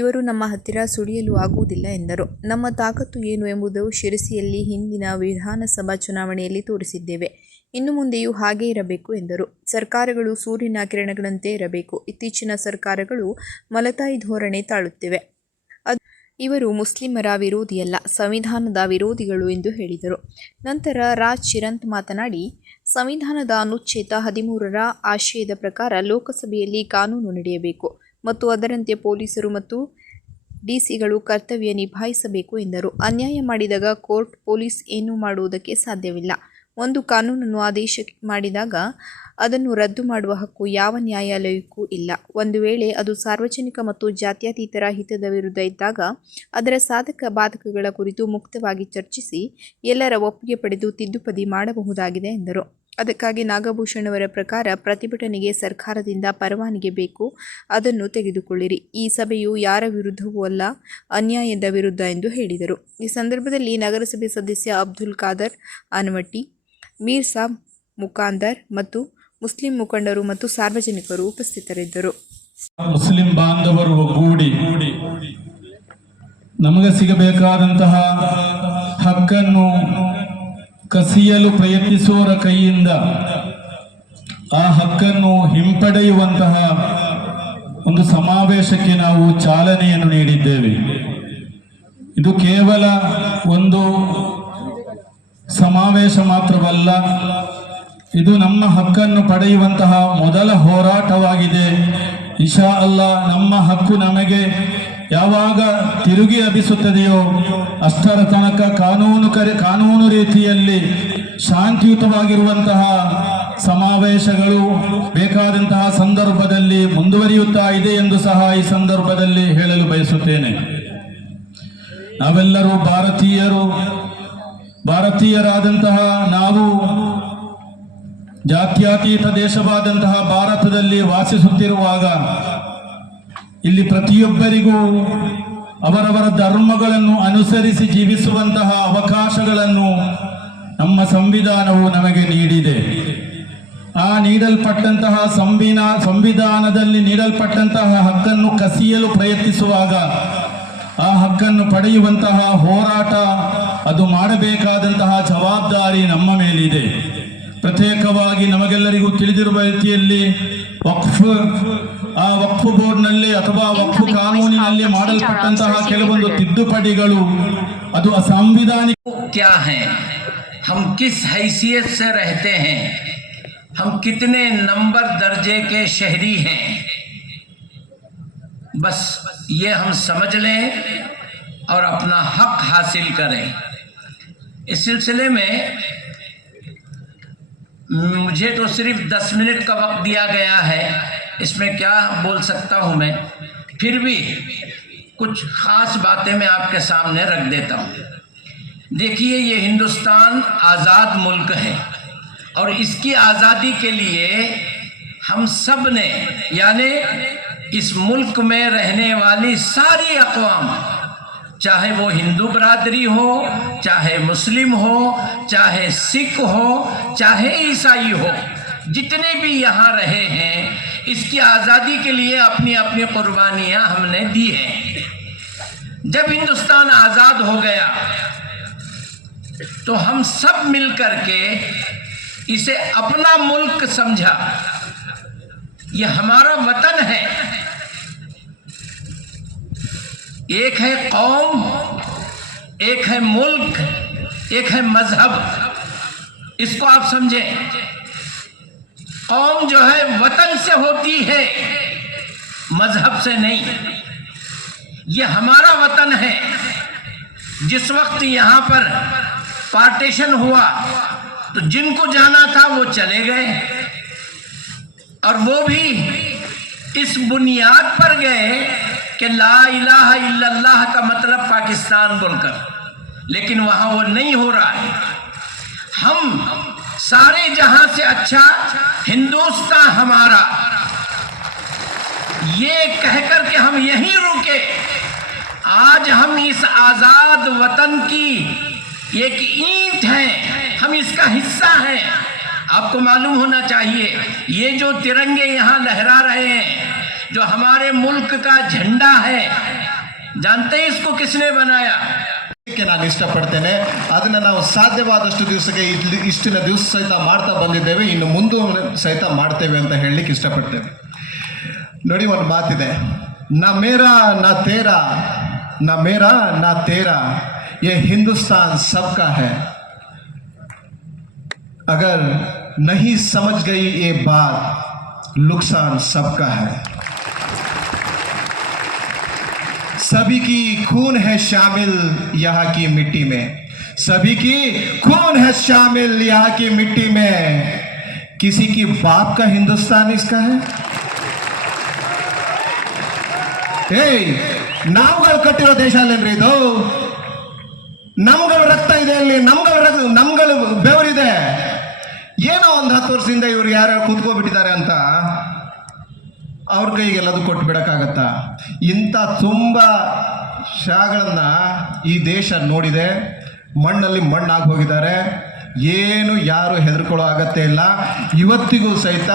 ಇವರು ನಮ್ಮ ಹತ್ತಿರ ಸುಳಿಯಲು ಆಗುವುದಿಲ್ಲ ಎಂದರು. ನಮ್ಮ ತಾಕತ್ತು ಏನು ಎಂಬುದು ಶಿರಸಿಯಲ್ಲಿ ಹಿಂದಿನ ವಿಧಾನಸಭಾ ಚುನಾವಣೆಯಲ್ಲಿ ತೋರಿಸಿದ್ದೇವೆ. ಇನ್ನು ಮುಂದೆಯೂ ಹಾಗೇ ಇರಬೇಕು ಎಂದರು. ಸರ್ಕಾರಗಳು ಸೂರ್ಯನ ಕಿರಣಗಳಂತೆ ಇರಬೇಕು. ಇತ್ತೀಚಿನ ಸರ್ಕಾರಗಳು ಮಲತಾಯಿ ಧೋರಣೆ ತಾಳುತ್ತಿವೆ. ಇವರು ಮುಸ್ಲಿಮರ ವಿರೋಧಿಯಲ್ಲ, ಸಂವಿಧಾನದ ವಿರೋಧಿಗಳು ಎಂದು ಹೇಳಿದರು. ನಂತರ ರಾಜ್ ಚಿರಂತ್ ಮಾತನಾಡಿ, ಸಂವಿಧಾನದ ಅನುಚ್ಛೇದ 13ರ ಆಶಯದ ಪ್ರಕಾರ ಲೋಕಸಭೆಯಲ್ಲಿ ಕಾನೂನು ನಡೆಯಬೇಕು ಮತ್ತು ಅದರಂತೆ ಪೊಲೀಸರು ಮತ್ತು ಡಿಸಿಗಳು ಕರ್ತವ್ಯ ನಿಭಾಯಿಸಬೇಕು ಎಂದರು. ಅನ್ಯಾಯ ಮಾಡಿದಾಗ ಕೋರ್ಟ್, ಪೊಲೀಸ್ ಏನೂ ಮಾಡುವುದಕ್ಕೆ ಸಾಧ್ಯವಿಲ್ಲ. ಒಂದು ಕಾನೂನನ್ನು ಆದೇಶ ಮಾಡಿದಾಗ ಅದನ್ನು ರದ್ದು ಮಾಡುವ ಹಕ್ಕು ಯಾವ ನ್ಯಾಯಾಲಯಕ್ಕೂ ಇಲ್ಲ. ಒಂದು ವೇಳೆ ಅದು ಸಾರ್ವಜನಿಕ ಮತ್ತು ಜಾತ್ಯತೀತರ ಹಿತದ ವಿರುದ್ಧ ಇದ್ದಾಗ ಅದರ ಸಾಧಕ ಬಾಧಕಗಳ ಕುರಿತು ಮುಕ್ತವಾಗಿ ಚರ್ಚಿಸಿ ಎಲ್ಲರ ಒಪ್ಪಿಗೆ ಪಡೆದು ತಿದ್ದುಪಡಿ ಮಾಡಬಹುದಾಗಿದೆ ಎಂದರು. ಅದಕ್ಕಾಗಿ ನಾಗಭೂಷಣ್ ಅವರ ಪ್ರಕಾರ ಪ್ರತಿಭಟನೆಗೆ ಸರ್ಕಾರದಿಂದ ಪರವಾನಗಿ ಬೇಕು, ಅದನ್ನು ತೆಗೆದುಕೊಳ್ಳಿರಿ. ಈ ಸಭೆಯು ಯಾರ ವಿರುದ್ಧವೂ ಅಲ್ಲ, ಅನ್ಯಾಯದ ವಿರುದ್ಧ ಎಂದು ಹೇಳಿದರು. ಈ ಸಂದರ್ಭದಲ್ಲಿ ನಗರಸಭೆ ಸದಸ್ಯ ಅಬ್ದುಲ್ ಖಾದರ್ ಆನವಟ್ಟಿ, ಮೀರ್ ಸಾಬ್ ಮುಕಾಂದರ್ ಮತ್ತು ಮುಸ್ಲಿಂ ಮುಖಂಡರು ಮತ್ತು ಸಾರ್ವಜನಿಕರು ಉಪಸ್ಥಿತರಿದ್ದರು. ಮುಸ್ಲಿಂ ಬಾಂಧವರು ಒಗ್ಗೂಡಿ ನಮಗೆ ಸಿಗಬೇಕಾದಂತಹ ಹಕ್ಕನ್ನು ಕಸಿಯಲು ಪ್ರಯತ್ನಿಸುವವರ ಕೈಯಿಂದ ಆ ಹಕ್ಕನ್ನು ಹಿಂಪಡೆಯುವಂತಹ ಒಂದು ಸಮಾವೇಶಕ್ಕೆ ನಾವು ಚಾಲನೆಯನ್ನು ನೀಡಿದ್ದೇವೆ. ಇದು ಕೇವಲ ಒಂದು ಸಮಾವೇಶ ಮಾತ್ರವಲ್ಲ, ಇದು ನಮ್ಮ ಹಕ್ಕನ್ನು ಪಡೆಯುವಂತಹ ಮೊದಲ ಹೋರಾಟವಾಗಿದೆ. ಇನ್ಶಾ ಅಲ್ಲಾ ನಮ್ಮ ಹಕ್ಕು ನಮಗೆ ಯಾವಾಗ ತಿರುಗಿ ಲಭಿಸುತ್ತದೆಯೋ ಅಷ್ಟರ ತನಕ ಕಾನೂನು ರೀತಿಯಲ್ಲಿ ಶಾಂತಿಯುತವಾಗಿರುವಂತಹ ಸಮಾವೇಶಗಳು ಬೇಕಾದಂತಹ ಸಂದರ್ಭದಲ್ಲಿ ಮುಂದುವರಿಯುತ್ತಾ ಇದೆ ಎಂದು ಸಹ ಈ ಸಂದರ್ಭದಲ್ಲಿ ಹೇಳಲು ಬಯಸುತ್ತೇನೆ. ನಾವೆಲ್ಲರೂ ಭಾರತೀಯರಾದಂತಹ ನಾವು ಜಾತ್ಯತೀತ ದೇಶವಾದಂತಹ ಭಾರತದಲ್ಲಿ ವಾಸಿಸುತ್ತಿರುವಾಗ ಇಲ್ಲಿ ಪ್ರತಿಯೊಬ್ಬರಿಗೂ ಅವರವರ ಧರ್ಮಗಳನ್ನು ಅನುಸರಿಸಿ ಜೀವಿಸುವಂತಹ ಅವಕಾಶಗಳನ್ನು ನಮ್ಮ ಸಂವಿಧಾನವು ನಮಗೆ ನೀಡಿದೆ. ಆ ನೀಡಲ್ಪಟ್ಟಂತಹ ಸಂವಿಧಾನದಲ್ಲಿ ನೀಡಲ್ಪಟ್ಟಂತಹ ಹಕ್ಕನ್ನು ಕಸಿಯಲು ಪ್ರಯತ್ನಿಸುವಾಗ ಆ ಹಕ್ಕನ್ನು ಪಡೆಯುವಂತಹ ಹೋರಾಟ, ಅದು ಮಾಡಬೇಕಾದಂತಹ ಜವಾಬ್ದಾರಿ ನಮ್ಮ ಮೇಲಿದೆ. ಪ್ರತ್ಯೇಕವಾಗಿ ನಮಗೆಲ್ಲರಿಗೂ ತಿಳಿದಿರುವ ರೀತಿಯಲ್ಲಿ ವಕ್ಫ್ ಬೋರ್ಡ್ನಲ್ಲಿ ಅಥವಾ ವಕ್ಫ್ ಕಾನೂನಿನಲ್ಲಿ ಮಾಡಲ್ಪಟ್ಟಂತಹ ಕೆಲವೊಂದು ತಿದ್ದುಪಡಿಗಳು ಅದು ಅಸಾಂವಿಧಾನಿಕ. क्या है, हम किस हैसियत से रहते हैं, हम कितने नंबर दर्जे के शहरी हैं, बस ये हम समझ लें और अपना हक हासिल करें. इस सिलसिले में मुझे तो सिर्फ 10 मिनट का वक्त दिया गया है, इसमें क्या बोल सकता हूँ मैं, फिर भी कुछ ख़ास बातें मैं आपके सामने रख देता हूँ. देखिए, ये हिंदुस्तान आज़ाद मुल्क है और इसकी आज़ादी के लिए हम सब ने, यानी इस मुल्क में रहने वाली सारी अक़वाम, चाहे वो हिंदू बरादरी हो, चाहे मुस्लिम हो, चाहे सिख हो, चाहे ईसाई हो, जितने भी यहाँ रहे हैं, इसकी आज़ादी के लिए अपनी अपनी कुर्बानियाँ हमने दी हैं। जब हिंदुस्तान आज़ाद हो गया तो हम सब मिल कर के इसे अपना मुल्क समझा। ये हमारा वतन है। एक है कौम, एक है मुल्क, एक है मजहब। इसको आप समझें। कौम जो है वतन से होती है, मजहब से नहीं। ये हमारा वतन है। जिस वक्त यहाँ पर पार्टीशन हुआ तो जिनको जाना था वो चले गए, और वो भी इस बुनियाद पर गए कि ला इलाहा इल्लल्लाह का मतलब पाकिस्तान बोलकर, लेकिन वहाँ वो नहीं हो रहा है। हम सारे जहां से अच्छा हिंदुस्तान हमारा, ये कहकर के हम यहीं रुके। आज हम इस आज़ाद वतन की एक ईंट हैं, हम इसका हिस्सा हैं। आपको मालूम होना चाहिए, ये जो तिरंगे यहाँ लहरा रहे हैं, जो हमारे मुल्क का झंडा है, जानते हैं इसको किसने बनाया? ನಾನು ಇಷ್ಟಪಡ್ತೇನೆ ಅದನ್ನ ನಾವು ಸಾಧ್ಯವಾದಷ್ಟು ದಿವಸಕ್ಕೆ ಇಷ್ಟಿನ ದಿವಸ ಸಹಿತ ಮಾಡ್ತಾ ಬಂದಿದ್ದೇವೆ, ಇನ್ನು ಮುಂದೆ ಸಹಿತ ಮಾಡ್ತೇವೆ ಅಂತ ಹೇಳಲಿಕ್ಕೆ ಇಷ್ಟಪಡ್ತೇವೆ. ನೋಡಿ, ಒಂದು ಮಾತಿದೆ, ನಾ ಮೇರಾ ನಾ ತೇರಾ, ನಾ ಮೇರಾ ನಾ ತೇರಾ, ये हिंदुस्तान सबका है। अगर नहीं समझ गई ये बात, नुकसान सबका है। सभी की खून है शामिल यहाँ की मिट्टी में, सभी की खून है शामिल यहाँ की मिट्टी में। किसी की बाप का हिंदुस्तान इसका है? ನಾವುಗಳು ಕಟ್ಟಿರೋ ದೇಶ ಅಲ್ಲೇನ್ರಿ ಇದು? ನಮ್ಗಳ ರಕ್ತ ಇದೆ ಅಲ್ಲಿ, ನಮ್ಗಳ ಬೆವರಿದೆ. ಏನೋ ಒಂದು 10 ವರ್ಷದಿಂದ ಇವ್ರು ಯಾರ್ಯಾರು ಕೂತ್ಕೋಬಿಟ್ಟಿದ್ದಾರೆ ಅಂತ ಅವ್ರ ಕೈಗೆಲ್ಲದು ಕೊಟ್ಟು ಬಿಡಕ್ಕಾಗತ್ತಾ? ಇಂಥ ತುಂಬ ಶಾಗಳನ್ನು ಈ ದೇಶ ನೋಡಿದೆ, ಮಣ್ಣಲ್ಲಿ ಮಣ್ಣಾಗಿ ಹೋಗಿದ್ದಾರೆ. ಏನು ಯಾರು ಹೆದರ್ಕೊಳ್ಳೋ ಅಗತ್ಯ ಇಲ್ಲ. ಇವತ್ತಿಗೂ ಸಹಿತ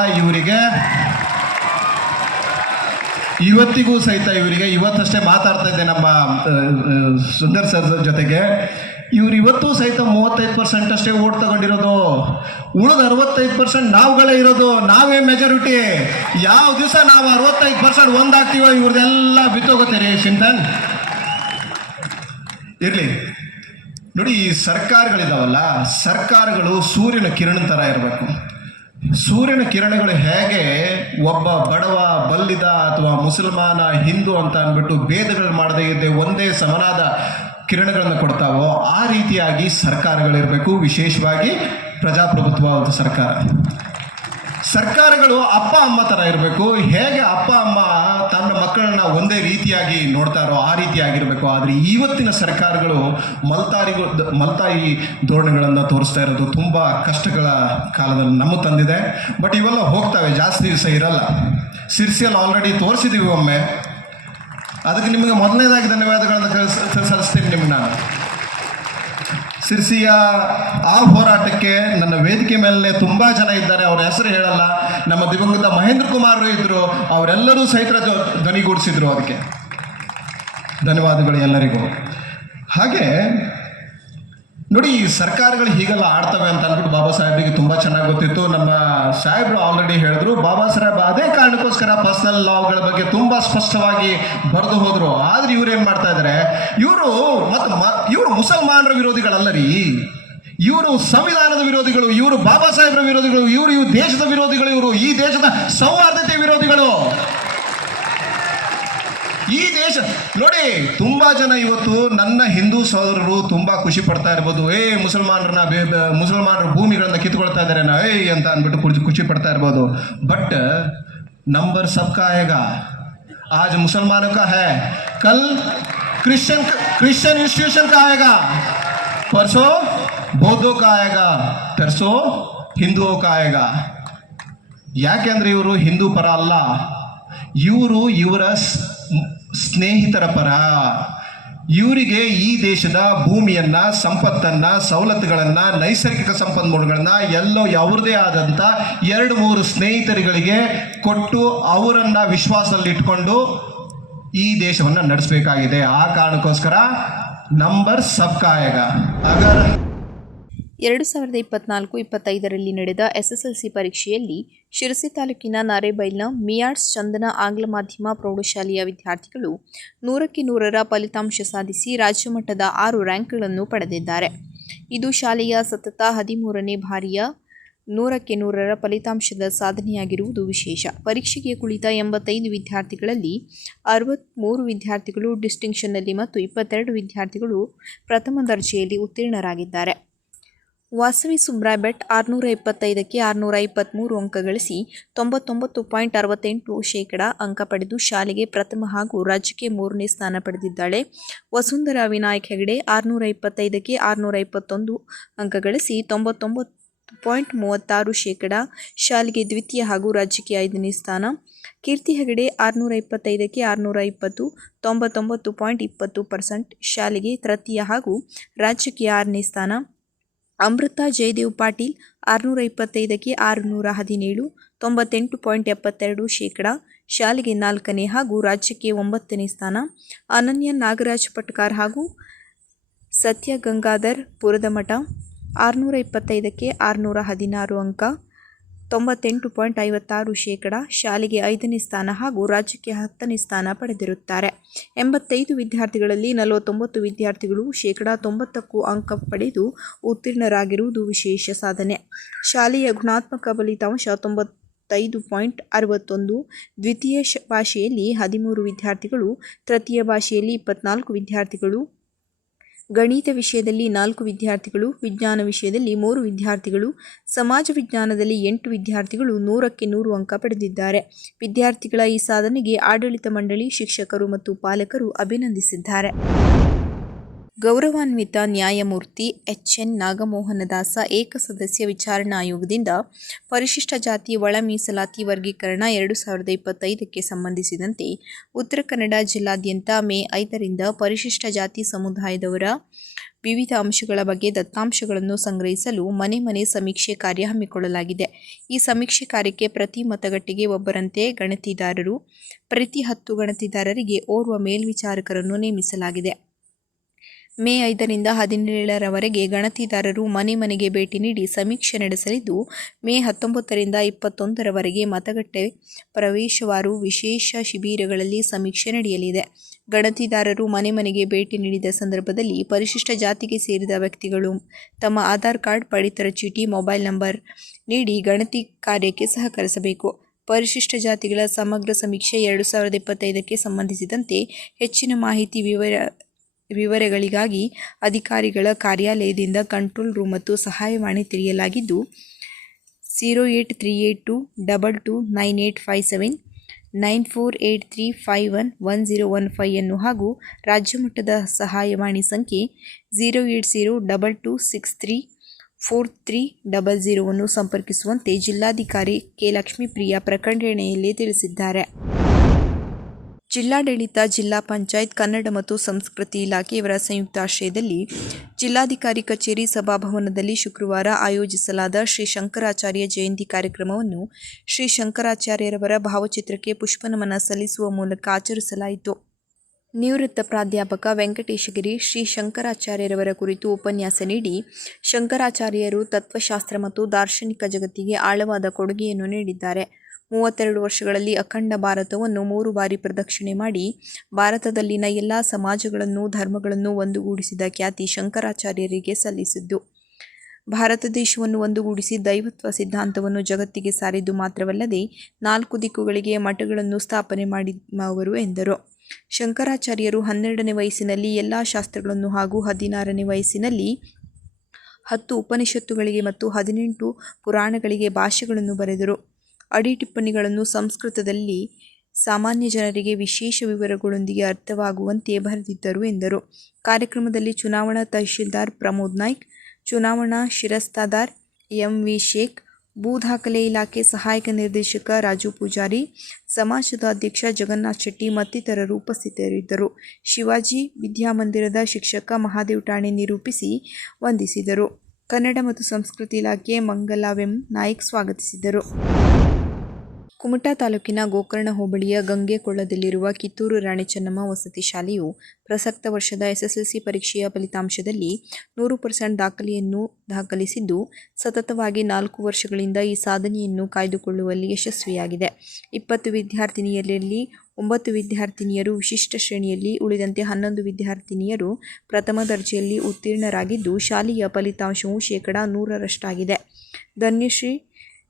ಇವರಿಗೆ ಇವತ್ತಷ್ಟೇ ಮಾತಾಡ್ತಾ ಇದ್ದೆ ನಮ್ಮ ಸುಂದರ್ ಸರ್ ಜೊತೆಗೆ. ಇವ್ರು ಇವತ್ತು ಸಹಿತ 35% ಅಷ್ಟೇ ಓಟ್ ತಗೊಂಡಿರೋದು, ಉಳಿದ 65% ನಾವುಗಳೇ ಇರೋದು. ನಾವೇ ಮೆಜಾರಿಟಿ. ಯಾವ ದಿವಸ ನಾವು 65% ಒಂದಾಗ್ತೀವೋ ಇವ್ರದೆಲ್ಲ ಬಿತ್ತೋಗುತ್ತೀರಿ ಚಿಂತನ್. ಇರಲಿ ನೋಡಿ, ಈ ಸರ್ಕಾರಗಳಿದಾವಲ್ಲ, ಸರ್ಕಾರಗಳು ಸೂರ್ಯನ ಕಿರಣ ಥರ ಇರಬೇಕು. ಸೂರ್ಯನ ಕಿರಣಗಳು ಹೇಗೆ ಒಬ್ಬ ಬಡವ, ಬಲ್ಲಿದ ಅಥವಾ ಮುಸಲ್ಮಾನ, ಹಿಂದೂ ಅಂತ ಅಂದ್ಬಿಟ್ಟು ಭೇದಗಳು ಮಾಡದೇ ಇದ್ದೆ ಒಂದೇ ಸಮನಾದ ಕಿರಣಗಳನ್ನು ಕೊಡ್ತಾವೋ, ಆ ರೀತಿಯಾಗಿ ಸರ್ಕಾರಗಳಿರಬೇಕು. ವಿಶೇಷವಾಗಿ ಪ್ರಜಾಪ್ರಭುತ್ವವಾದ ಸರ್ಕಾರಗಳು ಅಪ್ಪ ಅಮ್ಮ ಥರ ಇರಬೇಕು. ಹೇಗೆ ಅಪ್ಪ ಅಮ್ಮ ತನ್ನ ಮಕ್ಕಳನ್ನ ಒಂದೇ ರೀತಿಯಾಗಿ ನೋಡ್ತಾರೋ ಆ ರೀತಿಯಾಗಿರಬೇಕು. ಆದರೆ ಇವತ್ತಿನ ಸರ್ಕಾರಗಳು ಮಲ್ತಾಯಿ ಧೋರಣೆಗಳನ್ನು ತೋರಿಸ್ತಾ ಇರೋದು ತುಂಬ ಕಷ್ಟಗಳ ಕಾಲದಲ್ಲಿ ನಮಗೆ ತಂದಿದೆ. ಬಟ್ ಇವೆಲ್ಲ ಹೋಗ್ತವೆ, ಜಾಸ್ತಿ ದಿವಸ ಇರಲ್ಲ. ಸಿರ್ಸಿಯಲ್ಲಿ ಆಲ್ರೆಡಿ ತೋರಿಸಿದ್ದೀವಿ ಒಮ್ಮೆ. ಅದಕ್ಕೆ ನಿಮಗೆ ಮೊದಲನೇದಾಗಿ ಧನ್ಯವಾದಗಳನ್ನು ಸಲ್ಲಿಸ್ತೀನಿ ನಿಮಗೆ. ನಾನು ಸಿರ್ಸಿಯ ಆ ಹೋರಾಟಕ್ಕೆ ನನ್ನ ವೇದಿಕೆ ಮೇಲೆ ತುಂಬ ಜನ ಇದ್ದಾರೆ, ಅವರ ಹೆಸರು ಹೇಳಲ್ಲ. ನಮ್ಮ ದಿವಂಗತ ಮಹೇಂದ್ರ ಕುಮಾರ್ ಇದ್ದರು, ಅವರೆಲ್ಲರೂ ಸಹಿತ ಧ್ವನಿಗೂಡಿಸಿದ್ರು. ಅದಕ್ಕೆ ಧನ್ಯವಾದಗಳು ಎಲ್ಲರಿಗೂ. ಹಾಗೆ ನೋಡಿ, ಈ ಸರ್ಕಾರಗಳು ಹೀಗೆಲ್ಲ ಆಡ್ತವೆ ಅಂತ ಅಂದ್ಬಿಟ್ಟು ಬಾಬಾ ಸಾಹೇಬ್ರಿಗೆ ತುಂಬ ಚೆನ್ನಾಗಿ ಗೊತ್ತಿತ್ತು. ನಮ್ಮ ಸಾಹೇಬರು ಆಲ್ರೆಡಿ ಹೇಳಿದ್ರು, ಬಾಬಾ ಸಾಹೇಬ್ ಅದೇ ಕಾರಣಕ್ಕೋಸ್ಕರ ಪರ್ಸನಲ್ ಲಾಗಳ ಬಗ್ಗೆ ತುಂಬ ಸ್ಪಷ್ಟವಾಗಿ ಬರೆದು ಹೋದರು. ಆದರೆ ಇವ್ರು ಏನು ಮಾಡ್ತಾ ಇದ್ದಾರೆ, ಇವರು ಮುಸಲ್ಮಾನರ ವಿರೋಧಿಗಳಲ್ಲ ರೀ, ಇವರು ಸಂವಿಧಾನದ ವಿರೋಧಿಗಳು, ಇವರು ಬಾಬಾ ಸಾಹೇಬ್ರ ವಿರೋಧಿಗಳು, ಇವರು ದೇಶದ ವಿರೋಧಿಗಳು, ಇವರು ಈ ದೇಶದ ಸೌಹಾರ್ದತೆ ವಿರೋಧಿಗಳು. ಈ ದೇಶ ನೋಡಿ, ತುಂಬ ಜನ ಇವತ್ತು ನನ್ನ ಹಿಂದೂ ಸಹೋದರರು ತುಂಬ ಖುಷಿ ಪಡ್ತಾ ಇರ್ಬೋದು. ಮುಸಲ್ಮಾನರ ಭೂಮಿಗಳನ್ನು ಕಿತ್ಕೊಳ್ತಾ ಇದ್ದಾರೆ ಅಂತ ಅಂದ್ಬಿಟ್ಟು ಖುಷಿ ಪಡ್ತಾ ಇರ್ಬೋದು. ಬಟ್ ನಂಬರ್ ಸಬ್ಕಾ ಆಯೇಗಾ. आज मुसलमानों का है, कल क्रिश्चियन इंस्टीट्यूशन का आएगा, परसों बौद्धों का आएगा, तरसों हिंदुओं का आएगा. ಯಾಕೆಂದರೆ ಇವರು ಹಿಂದೂ ಪರ ಅಲ್ಲ. ಇವರು ಇವರ ಸ್ನೇಹಿತರ ಪರ. ಇವರಿಗೆ ಈ ದೇಶದ ಭೂಮಿಯನ್ನು, ಸಂಪತ್ತನ್ನು, ಸವಲತ್ತುಗಳನ್ನು, ನೈಸರ್ಗಿಕ ಸಂಪನ್ಮೂಲಗಳನ್ನು ಎಲ್ಲೋ ಅವ್ರದ್ದೇ ಆದಂಥ 2-3 ಸ್ನೇಹಿತರುಗಳಿಗೆ ಕೊಟ್ಟು ಅವರನ್ನು ವಿಶ್ವಾಸದಲ್ಲಿ ಇಟ್ಕೊಂಡು ಈ ದೇಶವನ್ನು ನಡೆಸಬೇಕಾಗಿದೆ. ಆ ಕಾರಣಕ್ಕೋಸ್ಕರ ನಂಬರ್ ಸಬ್ಕಾಯಗ ಅಗರ್ 2024-25ರಲ್ಲಿ ನಡೆದ ಎಸ್ಎಸ್ಎಲ್ಸಿ ಪರೀಕ್ಷೆಯಲ್ಲಿ ಶಿರಸಿ ತಾಲೂಕಿನ ನಾರೇಬೈಲ್ನ ಮಿಯಾಡ್ಸ್ ಚಂದನ ಆಂಗ್ಲ ಮಾಧ್ಯಮ ಪ್ರೌಢಶಾಲೆಯ ವಿದ್ಯಾರ್ಥಿಗಳು 100ಕ್ಕೆ 100ರ ಫಲಿತಾಂಶ ಸಾಧಿಸಿ ರಾಜ್ಯಮಟ್ಟದ 6 ರ್ಯಾಂಕ್ಗಳನ್ನು ಪಡೆದಿದ್ದಾರೆ. ಇದು ಶಾಲೆಯ ಸತತ 13ನೇ ಬಾರಿಯ 100ಕ್ಕೆ 100ರ ಫಲಿತಾಂಶದ ಸಾಧನೆಯಾಗಿರುವುದು ವಿಶೇಷ. ಪರೀಕ್ಷೆಗೆ ಕುಳಿತ 85 ವಿದ್ಯಾರ್ಥಿಗಳಲ್ಲಿ 63 ವಿದ್ಯಾರ್ಥಿಗಳು ಡಿಸ್ಟಿಂಕ್ಷನ್ನಲ್ಲಿ ಮತ್ತು 22 ವಿದ್ಯಾರ್ಥಿಗಳು ಪ್ರಥಮ ದರ್ಜೆಯಲ್ಲಿ ಉತ್ತೀರ್ಣರಾಗಿದ್ದಾರೆ. ವಾಸವಿ ಸುಬ್ರಾಯ್ ಭಟ್ 625ಕ್ಕೆ 623 ಅಂಕ ಗಳಿಸಿ 99.68% ಅಂಕ ಪಡೆದು ಶಾಲೆಗೆ ಪ್ರಥಮ ಹಾಗೂ ರಾಜ್ಯಕ್ಕೆ 3ನೇ ಸ್ಥಾನ ಪಡೆದಿದ್ದಾಳೆ. ವಸುಂಧರಾ ವಿನಾಯಕ್ ಹೆಗಡೆ 625ಕ್ಕೆ 621 ಅಂಕ ಗಳಿಸಿ 99.36% ಶಾಲೆಗೆ ದ್ವಿತೀಯ ಹಾಗೂ ರಾಜ್ಯಕ್ಕೆ 5ನೇ ಸ್ಥಾನ. ಕೀರ್ತಿ ಹೆಗಡೆ 625ಕ್ಕೆ 620 99.20% ಶಾಲೆಗೆ ತೃತೀಯ ಹಾಗೂ ರಾಜ್ಯಕ್ಕೆ 6ನೇ ಸ್ಥಾನ. ಅಮೃತ ಜಯದೇವ್ ಪಾಟೀಲ್ 625ಕ್ಕೆ 617 98.72% ಶಾಲೆಗೆ 4ನೇ ಹಾಗೂ ರಾಜ್ಯಕ್ಕೆ 9ನೇ ಸ್ಥಾನ. ಅನನ್ಯ ನಾಗರಾಜ್ ಪಟ್ಕಾರ್ ಹಾಗೂ ಸತ್ಯ ಗಂಗಾಧರ್ ಪುರದಮಠ 625ಕ್ಕೆ 616 ಅಂಕ 98.56% ಶಾಲೆಗೆ 5ನೇ ಸ್ಥಾನ ಹಾಗೂ ರಾಜ್ಯಕ್ಕೆ 10ನೇ ಸ್ಥಾನ ಪಡೆದಿರುತ್ತಾರೆ. 85 ವಿದ್ಯಾರ್ಥಿಗಳಲ್ಲಿ 49 ವಿದ್ಯಾರ್ಥಿಗಳು 90% ಅಂಕ ಪಡೆದು ಉತ್ತೀರ್ಣರಾಗಿರುವುದು ವಿಶೇಷ ಸಾಧನೆ. ಶಾಲೆಯ ಗುಣಾತ್ಮಕ ಫಲಿತಾಂಶ 95.61. ದ್ವಿತೀಯ ಭಾಷೆಯಲ್ಲಿ 13 ವಿದ್ಯಾರ್ಥಿಗಳು, ತೃತೀಯ ಭಾಷೆಯಲ್ಲಿ 24 ವಿದ್ಯಾರ್ಥಿಗಳು, ಗಣಿತ ವಿಷಯದಲ್ಲಿ 4 ವಿದ್ಯಾರ್ಥಿಗಳು, ವಿಜ್ಞಾನ ವಿಷಯದಲ್ಲಿ 3 ವಿದ್ಯಾರ್ಥಿಗಳು, ಸಮಾಜ ವಿಜ್ಞಾನದಲ್ಲಿ 8 ವಿದ್ಯಾರ್ಥಿಗಳು 100ಕ್ಕೆ 100 ಅಂಕ ಪಡೆದಿದ್ದಾರೆ. ವಿದ್ಯಾರ್ಥಿಗಳ ಈ ಸಾಧನೆಗೆ ಆಡಳಿತ ಮಂಡಳಿ, ಶಿಕ್ಷಕರು ಮತ್ತು ಪಾಲಕರು ಅಭಿನಂದಿಸಿದ್ದಾರೆ. ಗೌರವಾನ್ವಿತ ನ್ಯಾಯಮೂರ್ತಿ ಎಚ್.ಎನ್. ನಾಗಮೋಹನದಾಸ ಏಕಸದಸ್ಯ ವಿಚಾರಣಾ ಆಯೋಗದಿಂದ ಪರಿಶಿಷ್ಟ ಜಾತಿ ಒಳ ಮೀಸಲಾತಿ ವರ್ಗೀಕರಣ 2025ಕ್ಕೆ ಸಂಬಂಧಿಸಿದಂತೆ ಉತ್ತರ ಕನ್ನಡ ಜಿಲ್ಲಾದ್ಯಂತ ಮೇ 5ರಿಂದ ಪರಿಶಿಷ್ಟ ಜಾತಿ ಸಮುದಾಯದವರ ವಿವಿಧ ಅಂಶಗಳ ಬಗ್ಗೆ ದತ್ತಾಂಶಗಳನ್ನು ಸಂಗ್ರಹಿಸಲು ಮನೆ ಸಮೀಕ್ಷೆ ಕಾರ್ಯ ಹಮ್ಮಿಕೊಳ್ಳಲಾಗಿದೆ. ಈ ಸಮೀಕ್ಷೆ ಕಾರ್ಯಕ್ಕೆ ಪ್ರತಿ ಮತಗಟ್ಟೆಗೆ ಒಬ್ಬರಂತೆ ಗಣತಿದಾರರು, ಪ್ರತಿ 10 ಗಣತಿದಾರರಿಗೆ ಓರ್ವ ಮೇಲ್ವಿಚಾರಕರನ್ನು ನೇಮಿಸಲಾಗಿದೆ. ಮೇ 5ರಿಂದ 17ರವರೆಗೆ ಗಣತಿದಾರರು ಮನೆಗೆ ಭೇಟಿ ನೀಡಿ ಸಮೀಕ್ಷೆ ನಡೆಸಲಿದ್ದು, ಮೇ 19ರಿಂದ 21ರವರೆಗೆ ಮತಗಟ್ಟೆ ಪ್ರವೇಶವಾರು ವಿಶೇಷ ಶಿಬಿರಗಳಲ್ಲಿ ಸಮೀಕ್ಷೆ ನಡೆಯಲಿದೆ. ಗಣತಿದಾರರು ಮನೆಗೆ ಭೇಟಿ ನೀಡಿದ ಸಂದರ್ಭದಲ್ಲಿ ಪರಿಶಿಷ್ಟ ಜಾತಿಗೆ ಸೇರಿದ ವ್ಯಕ್ತಿಗಳು ತಮ್ಮ ಆಧಾರ್ ಕಾರ್ಡ್, ಪಡಿತರ ಚೀಟಿ, ಮೊಬೈಲ್ ನಂಬರ್ ನೀಡಿ ಗಣತಿ ಕಾರ್ಯಕ್ಕೆ ಸಹಕರಿಸಬೇಕು. ಪರಿಶಿಷ್ಟ ಜಾತಿಗಳ ಸಮಗ್ರ ಸಮೀಕ್ಷೆ 2025ಕ್ಕೆ ಸಂಬಂಧಿಸಿದಂತೆ ಹೆಚ್ಚಿನ ಮಾಹಿತಿ ವಿವರಗಳಿಗಾಗಿ ಅಧಿಕಾರಿಗಳ ಕಾರ್ಯಾಲಯದಿಂದ ಕಂಟ್ರೋಲ್ ರೂಮ್ ಮತ್ತು ಸಹಾಯವಾಣಿ ತೆರೆಯಲಾಗಿದ್ದು 08382229857 9483511015 ಹಾಗೂ ರಾಜ್ಯ ಮಟ್ಟದ ಸಹಾಯವಾಣಿ ಸಂಖ್ಯೆ 08022634300 ಸಂಪರ್ಕಿಸುವಂತೆ ಜಿಲ್ಲಾಧಿಕಾರಿ ಕೆ. ಲಕ್ಷ್ಮೀಪ್ರಿಯಾ ಪ್ರಕಟಣೆಯಲ್ಲಿ ತಿಳಿಸಿದ್ದಾರೆ. ಜಿಲ್ಲಾಡಳಿತ, ಜಿಲ್ಲಾ ಪಂಚಾಯತ್, ಕನ್ನಡ ಮತ್ತು ಸಂಸ್ಕೃತಿ ಇಲಾಖೆಯವರ ಸಂಯುಕ್ತಾಶ್ರಯದಲ್ಲಿ ಜಿಲ್ಲಾಧಿಕಾರಿ ಕಚೇರಿ ಸಭಾಭವನದಲ್ಲಿ ಶುಕ್ರವಾರ ಆಯೋಜಿಸಲಾದ ಶ್ರೀ ಶಂಕರಾಚಾರ್ಯ ಜಯಂತಿ ಕಾರ್ಯಕ್ರಮವನ್ನು ಶ್ರೀ ಶಂಕರಾಚಾರ್ಯರವರ ಭಾವಚಿತ್ರಕ್ಕೆ ಪುಷ್ಪನಮನ ಸಲ್ಲಿಸುವ ಮೂಲಕ ಆಚರಿಸಲಾಯಿತು. ನಿವೃತ್ತ ಪ್ರಾಧ್ಯಾಪಕ ವೆಂಕಟೇಶಗಿರಿ ಶ್ರೀ ಶಂಕರಾಚಾರ್ಯರವರ ಕುರಿತು ಉಪನ್ಯಾಸ ನೀಡಿ, ಶಂಕರಾಚಾರ್ಯರು ತತ್ವಶಾಸ್ತ್ರ ಮತ್ತು ದಾರ್ಶನಿಕ ಜಗತ್ತಿಗೆ ಆಳವಾದ ಕೊಡುಗೆಯನ್ನು ನೀಡಿದ್ದಾರೆ. 32 ವರ್ಷಗಳಲ್ಲಿ ಅಖಂಡ ಭಾರತವನ್ನು 3 ಬಾರಿ ಪ್ರದಕ್ಷಿಣೆ ಮಾಡಿ ಭಾರತದಲ್ಲಿನ ಎಲ್ಲ ಸಮಾಜಗಳನ್ನು, ಧರ್ಮಗಳನ್ನು ಒಂದುಗೂಡಿಸಿದ ಖ್ಯಾತಿ ಶಂಕರಾಚಾರ್ಯರಿಗೆ ಸಲ್ಲಿಸಿದ್ದು. ಭಾರತ ದೇಶವನ್ನು ಒಂದುಗೂಡಿಸಿ ದೈವತ್ವ ಸಿದ್ಧಾಂತವನ್ನು ಜಗತ್ತಿಗೆ ಸಾರಿದ್ದು ಮಾತ್ರವಲ್ಲದೆ 4 ದಿಕ್ಕುಗಳಿಗೆ ಮಠಗಳನ್ನು ಸ್ಥಾಪನೆ ಮಾಡಿದವರು ಎಂದರು. ಶಂಕರಾಚಾರ್ಯರು 12ನೇ ವಯಸ್ಸಿನಲ್ಲಿ ಎಲ್ಲ ಶಾಸ್ತ್ರಗಳನ್ನು ಹಾಗೂ 16ನೇ ವಯಸ್ಸಿನಲ್ಲಿ 10 ಉಪನಿಷತ್ತುಗಳಿಗೆ ಮತ್ತು 18 ಪುರಾಣಗಳಿಗೆ ಭಾಷ್ಯಗಳನ್ನು ಬರೆದರು. ಅಡಿಟಿಪ್ಪಣಿಗಳನ್ನು ಸಂಸ್ಕೃತದಲ್ಲಿ ಸಾಮಾನ್ಯ ಜನರಿಗೆ ವಿಶೇಷ ವಿವರಗಳೊಂದಿಗೆ ಅರ್ಥವಾಗುವಂತೆ ಬರೆದಿದ್ದರು ಎಂದರು. ಕಾರ್ಯಕ್ರಮದಲ್ಲಿ ಚುನಾವಣಾ ತಹಶೀಲ್ದಾರ್ ಪ್ರಮೋದ್ ನಾಯ್ಕ್, ಚುನಾವಣಾ ಶಿರಸ್ತಾದಾರ್ ಎಂ.ವಿ. ಶೇಖ್, ಭೂ ದಾಖಲೆ ಇಲಾಖೆ ಸಹಾಯಕ ನಿರ್ದೇಶಕ ರಾಜು ಪೂಜಾರಿ, ಸಮಾಜದ ಅಧ್ಯಕ್ಷ ಜಗನ್ನಾಥ್ ಶೆಟ್ಟಿ ಮತ್ತಿತರರು ಉಪಸ್ಥಿತರಿದ್ದರು. ಶಿವಾಜಿ ವಿದ್ಯಾಮಂದಿರದ ಶಿಕ್ಷಕ ಮಹಾದೇವ್ ಠಾಣೆ ನಿರೂಪಿಸಿ ವಂದಿಸಿದರು. ಕನ್ನಡ ಮತ್ತು ಸಂಸ್ಕೃತಿ ಇಲಾಖೆ ಮಂಗಲವೆಂ ನಾಯ್ಕ್ ಸ್ವಾಗತಿಸಿದರು. ಕುಮಟಾ ತಾಲೂಕಿನ ಗೋಕರ್ಣ ಹೋಬಳಿಯ ಗಂಗೆಕೊಳ್ಳದಲ್ಲಿರುವ ಕಿತ್ತೂರು ರಾಣಿ ಚೆನ್ನಮ್ಮ ವಸತಿ ಶಾಲೆಯು ಪ್ರಸಕ್ತ ವರ್ಷದ SSLC ಪರೀಕ್ಷೆಯ ಫಲಿತಾಂಶದಲ್ಲಿ 100% ದಾಖಲೆಯನ್ನು ದಾಖಲಿಸಿದ್ದು, ಸತತವಾಗಿ 4 ವರ್ಷಗಳಿಂದ ಈ ಸಾಧನೆಯನ್ನು ಕಾಯ್ದುಕೊಳ್ಳುವಲ್ಲಿ ಯಶಸ್ವಿಯಾಗಿದೆ. 20 ವಿದ್ಯಾರ್ಥಿನಿಯರಲ್ಲಿ 9 ವಿದ್ಯಾರ್ಥಿನಿಯರು ವಿಶಿಷ್ಟ ಶ್ರೇಣಿಯಲ್ಲಿ, ಉಳಿದಂತೆ 11 ವಿದ್ಯಾರ್ಥಿನಿಯರು ಪ್ರಥಮ ದರ್ಜೆಯಲ್ಲಿ ಉತ್ತೀರ್ಣರಾಗಿದ್ದು, ಶಾಲೆಯ ಫಲಿತಾಂಶವು 100%ರಷ್ಟಾಗಿದೆ. ಧನ್ಯಶ್ರೀ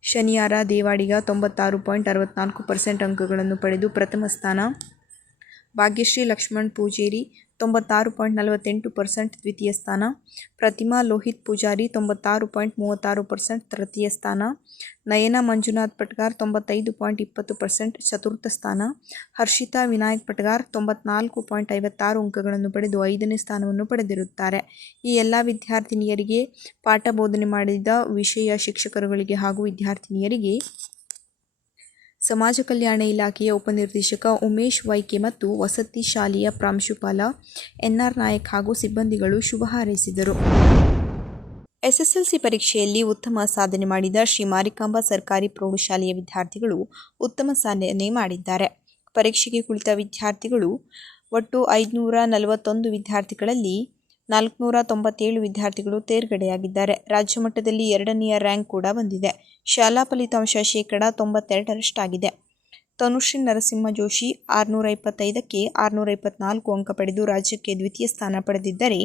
ಶನಿಯಾರ ದೇವಾಡಿಗ 96.64% ಅಂಕಗಳನ್ನು ಪಡೆದು ಪ್ರಥಮ ಸ್ಥಾನ, ಭಾಗ್ಯಶ್ರೀ ಲಕ್ಷ್ಮಣ್ ಪೂಜೇರಿ 96.48% ದ್ವಿತೀಯ ಸ್ಥಾನ, ಪ್ರತಿಮಾ ಲೋಹಿತ್ ಪೂಜಾರಿ 96.36% ತೃತೀಯ ಸ್ಥಾನ, ನಯನ ಮಂಜುನಾಥ್ ಪಟ್ಗಾರ್ 95.20% ಚತುರ್ಥ ಸ್ಥಾನ, ಹರ್ಷಿತಾ ವಿನಾಯಕ್ ಪಟ್ಗಾರ್ 94.56 ಅಂಕಗಳನ್ನು ಪಡೆದು 5ನೇ ಸ್ಥಾನವನ್ನು ಪಡೆದಿರುತ್ತಾರೆ. ಈ ಎಲ್ಲ ವಿದ್ಯಾರ್ಥಿನಿಯರಿಗೆ ಪಾಠ ಬೋಧನೆ ಮಾಡಿದ ವಿಷಯ ಶಿಕ್ಷಕರುಗಳಿಗೆ ಹಾಗೂ ವಿದ್ಯಾರ್ಥಿನಿಯರಿಗೆ ಸಮಾಜ ಕಲ್ಯಾಣ ಇಲಾಖೆಯ ಉಪನಿರ್ದೇಶಕ ಉಮೇಶ್ ವೈಕೆ ಮತ್ತು ವಸತಿ ಶಾಲೆಯ ಪ್ರಾಂಶುಪಾಲ NR ನಾಯಕ್ ಹಾಗೂ ಸಿಬ್ಬಂದಿಗಳು ಶುಭ ಹಾರೈಸಿದರು. SSLC ಪರೀಕ್ಷೆಯಲ್ಲಿ ಉತ್ತಮ ಸಾಧನೆ ಮಾಡಿದ ಶ್ರೀ ಮಾರಿಕಾಂಬಾ ಸರ್ಕಾರಿ ಪ್ರೌಢಶಾಲೆಯ ವಿದ್ಯಾರ್ಥಿಗಳು ಉತ್ತಮ ಸಾಧನೆ ಮಾಡಿದ್ದಾರೆ. ಪರೀಕ್ಷೆಗೆ ಕುಳಿತ ವಿದ್ಯಾರ್ಥಿಗಳು ಒಟ್ಟು 541 ವಿದ್ಯಾರ್ಥಿಗಳಲ್ಲಿ 497 ವಿದ್ಯಾರ್ಥಿಗಳು ತೇರ್ಗಡೆಯಾಗಿದ್ದಾರೆ. ರಾಜ್ಯ ಮಟ್ಟದಲ್ಲಿ 2ನೇ ರ್ಯಾಂಕ್ ಕೂಡ ಬಂದಿದೆ. ಶಾಲಾ ಫಲಿತಾಂಶ 92%ರಷ್ಟಾಗಿದೆ. ತನುಶ್ರೀ ನರಸಿಂಹ ಜೋಶಿ 625ಕ್ಕೆ 624 ಅಂಕ ಪಡೆದು ರಾಜ್ಯಕ್ಕೆ ದ್ವಿತೀಯ ಸ್ಥಾನ ಪಡೆದಿದ್ದರೆ,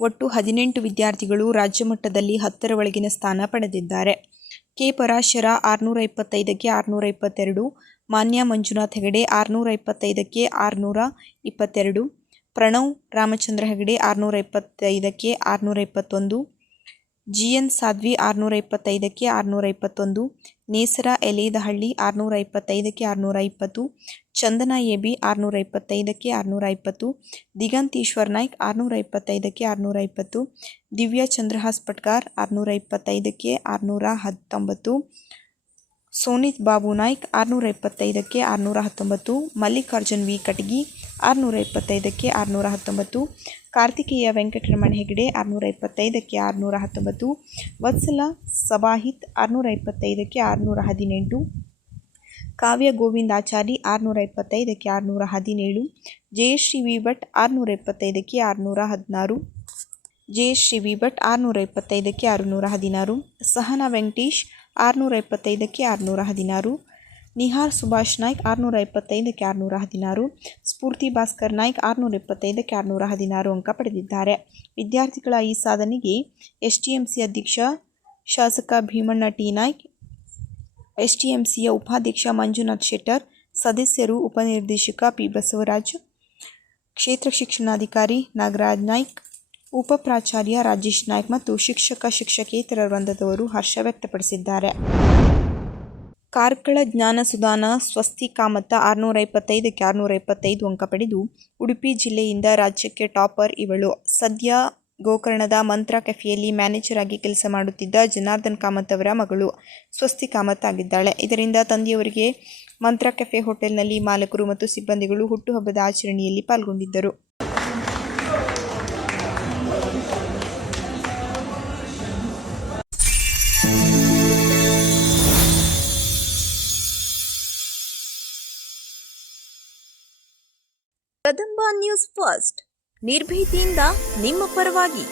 ಒಟ್ಟು 18 ವಿದ್ಯಾರ್ಥಿಗಳು ರಾಜ್ಯ ಮಟ್ಟದಲ್ಲಿ 10ರ ಒಳಗಿನ ಸ್ಥಾನ ಪಡೆದಿದ್ದಾರೆ. ಕೆ ಪರಾಶರ 625ಕ್ಕೆ 622, ಮಾನ್ಯ ಮಂಜುನಾಥ್ ಹೆಗಡೆ 625ಕ್ಕೆ 622, ಪ್ರಣವ್ ರಾಮಚಂದ್ರ ಹೆಗಡೆ 625ಕ್ಕೆ 621, GN ಸಾಧ್ವಿ 625ಕ್ಕೆ 621, ನೇಸರ ಎಲೇದಹಳ್ಳಿ 625ಕ್ಕೆ 620, ಚಂದನ AB 625ಕ್ಕೆ 620, ದಿಗಂತ್ ಈಶ್ವರ್ ನಾಯ್ಕ್ 625ಕ್ಕೆ 620, ದಿವ್ಯಾ ಚಂದ್ರಹಾಸ್ ಪಟ್ಕಾರ್ 625ಕ್ಕೆ 619, ಸೋನಿತ್ ಬಾಬು ನಾಯ್ಕ್ 625ಕ್ಕೆ 619, ಮಲ್ಲಿಕಾರ್ಜುನ್ ವಿ ಕಟಗಿ 625ಕ್ಕೆ 619, ಕಾರ್ತಿಕೇಯ ವೆಂಕಟರಮಣ ಹೆಗಡೆ 625ಕ್ಕೆ 619, ವತ್ಸಲ ಸಬಾಹಿತ್ 625ಕ್ಕೆ 618, ಕಾವ್ಯ ಗೋವಿಂದ್ ಆಚಾರಿ 625ಕ್ಕೆ 617, ಜಯಶ್ರೀ ವಿ ಭಟ್ 625ಕ್ಕೆ 616, ಜಯಶ್ರೀ ವಿ ಭಟ್ 625ಕ್ಕೆ 616, ಸಹನಾ ವೆಂಕಟೇಶ್ 625ಕ್ಕೆ 616, ನಿಹಾರ್ ಸುಭಾಷ್ ನಾಯ್ಕ್ 625ಕ್ಕೆ 616, ಸ್ಫೂರ್ತಿ ಭಾಸ್ಕರ್ ನಾಯ್ಕ್ 625ಕ್ಕೆ 616 ಅಂಕ ಪಡೆದಿದ್ದಾರೆ. ವಿದ್ಯಾರ್ಥಿಗಳ ಈ ಸಾಧನೆಗೆ STMC ಅಧ್ಯಕ್ಷ ಶಾಸಕ ಭೀಮಣ್ಣ ಟಿ ನಾಯ್ಕ್, STMCಯ ಉಪಾಧ್ಯಕ್ಷ ಮಂಜುನಾಥ್ ಶೆಟ್ಟರ್, ಸದಸ್ಯರು ಉಪನಿರ್ದೇಶಕ P ಬಸವರಾಜ್, ಕ್ಷೇತ್ರ ಶಿಕ್ಷಣಾಧಿಕಾರಿ ನಾಗರಾಜ್ ನಾಯ್ಕ್, ಉಪ ಪ್ರಾಚಾರ್ಯ ರಾಜೇಶ್ ನಾಯ್ಕ್ ಮತ್ತು ಶಿಕ್ಷಕೇತರ ವೃಂದದವರು ಹರ್ಷ ವ್ಯಕ್ತಪಡಿಸಿದ್ದಾರೆ. ಕಾರ್ಕಳ ಜ್ಞಾನ ಸುಧಾನ ಸ್ವಸ್ತಿ ಕಾಮತ್ತ 625ಕ್ಕೆ 625 ಅಂಕ ಪಡೆದು ಉಡುಪಿ ಜಿಲ್ಲೆಯಿಂದ ರಾಜ್ಯಕ್ಕೆ ಟಾಪರ್ ಇವಳು. ಸದ್ಯ ಗೋಕರ್ಣದ ಮಂತ್ರ ಕೆಫೆಯಲ್ಲಿ ಮ್ಯಾನೇಜರ್ ಆಗಿ ಕೆಲಸ ಮಾಡುತ್ತಿದ್ದ ಜನಾರ್ದನ್ ಕಾಮತ್ ಅವರ ಮಗಳು ಸ್ವಸ್ತಿ ಕಾಮತ್ ಆಗಿದ್ದಾಳೆ. ಇದರಿಂದ ತಂದೆಯವರಿಗೆ ಮಂತ್ರ ಕೆಫೆ ಹೋಟೆಲ್ನಲ್ಲಿ ಮಾಲಕರು ಮತ್ತು ಸಿಬ್ಬಂದಿಗಳು ಹುಟ್ಟುಹಬ್ಬದ ಆಚರಣೆಯಲ್ಲಿ ಪಾಲ್ಗೊಂಡಿದ್ದರು. ಕದಂಬ ನ್ಯೂಸ್ ಫಸ್ಟ್, ನಿರ್ಭೀತಿಯಿಂದ ನಿಮ್ಮ ಪರವಾಗಿ.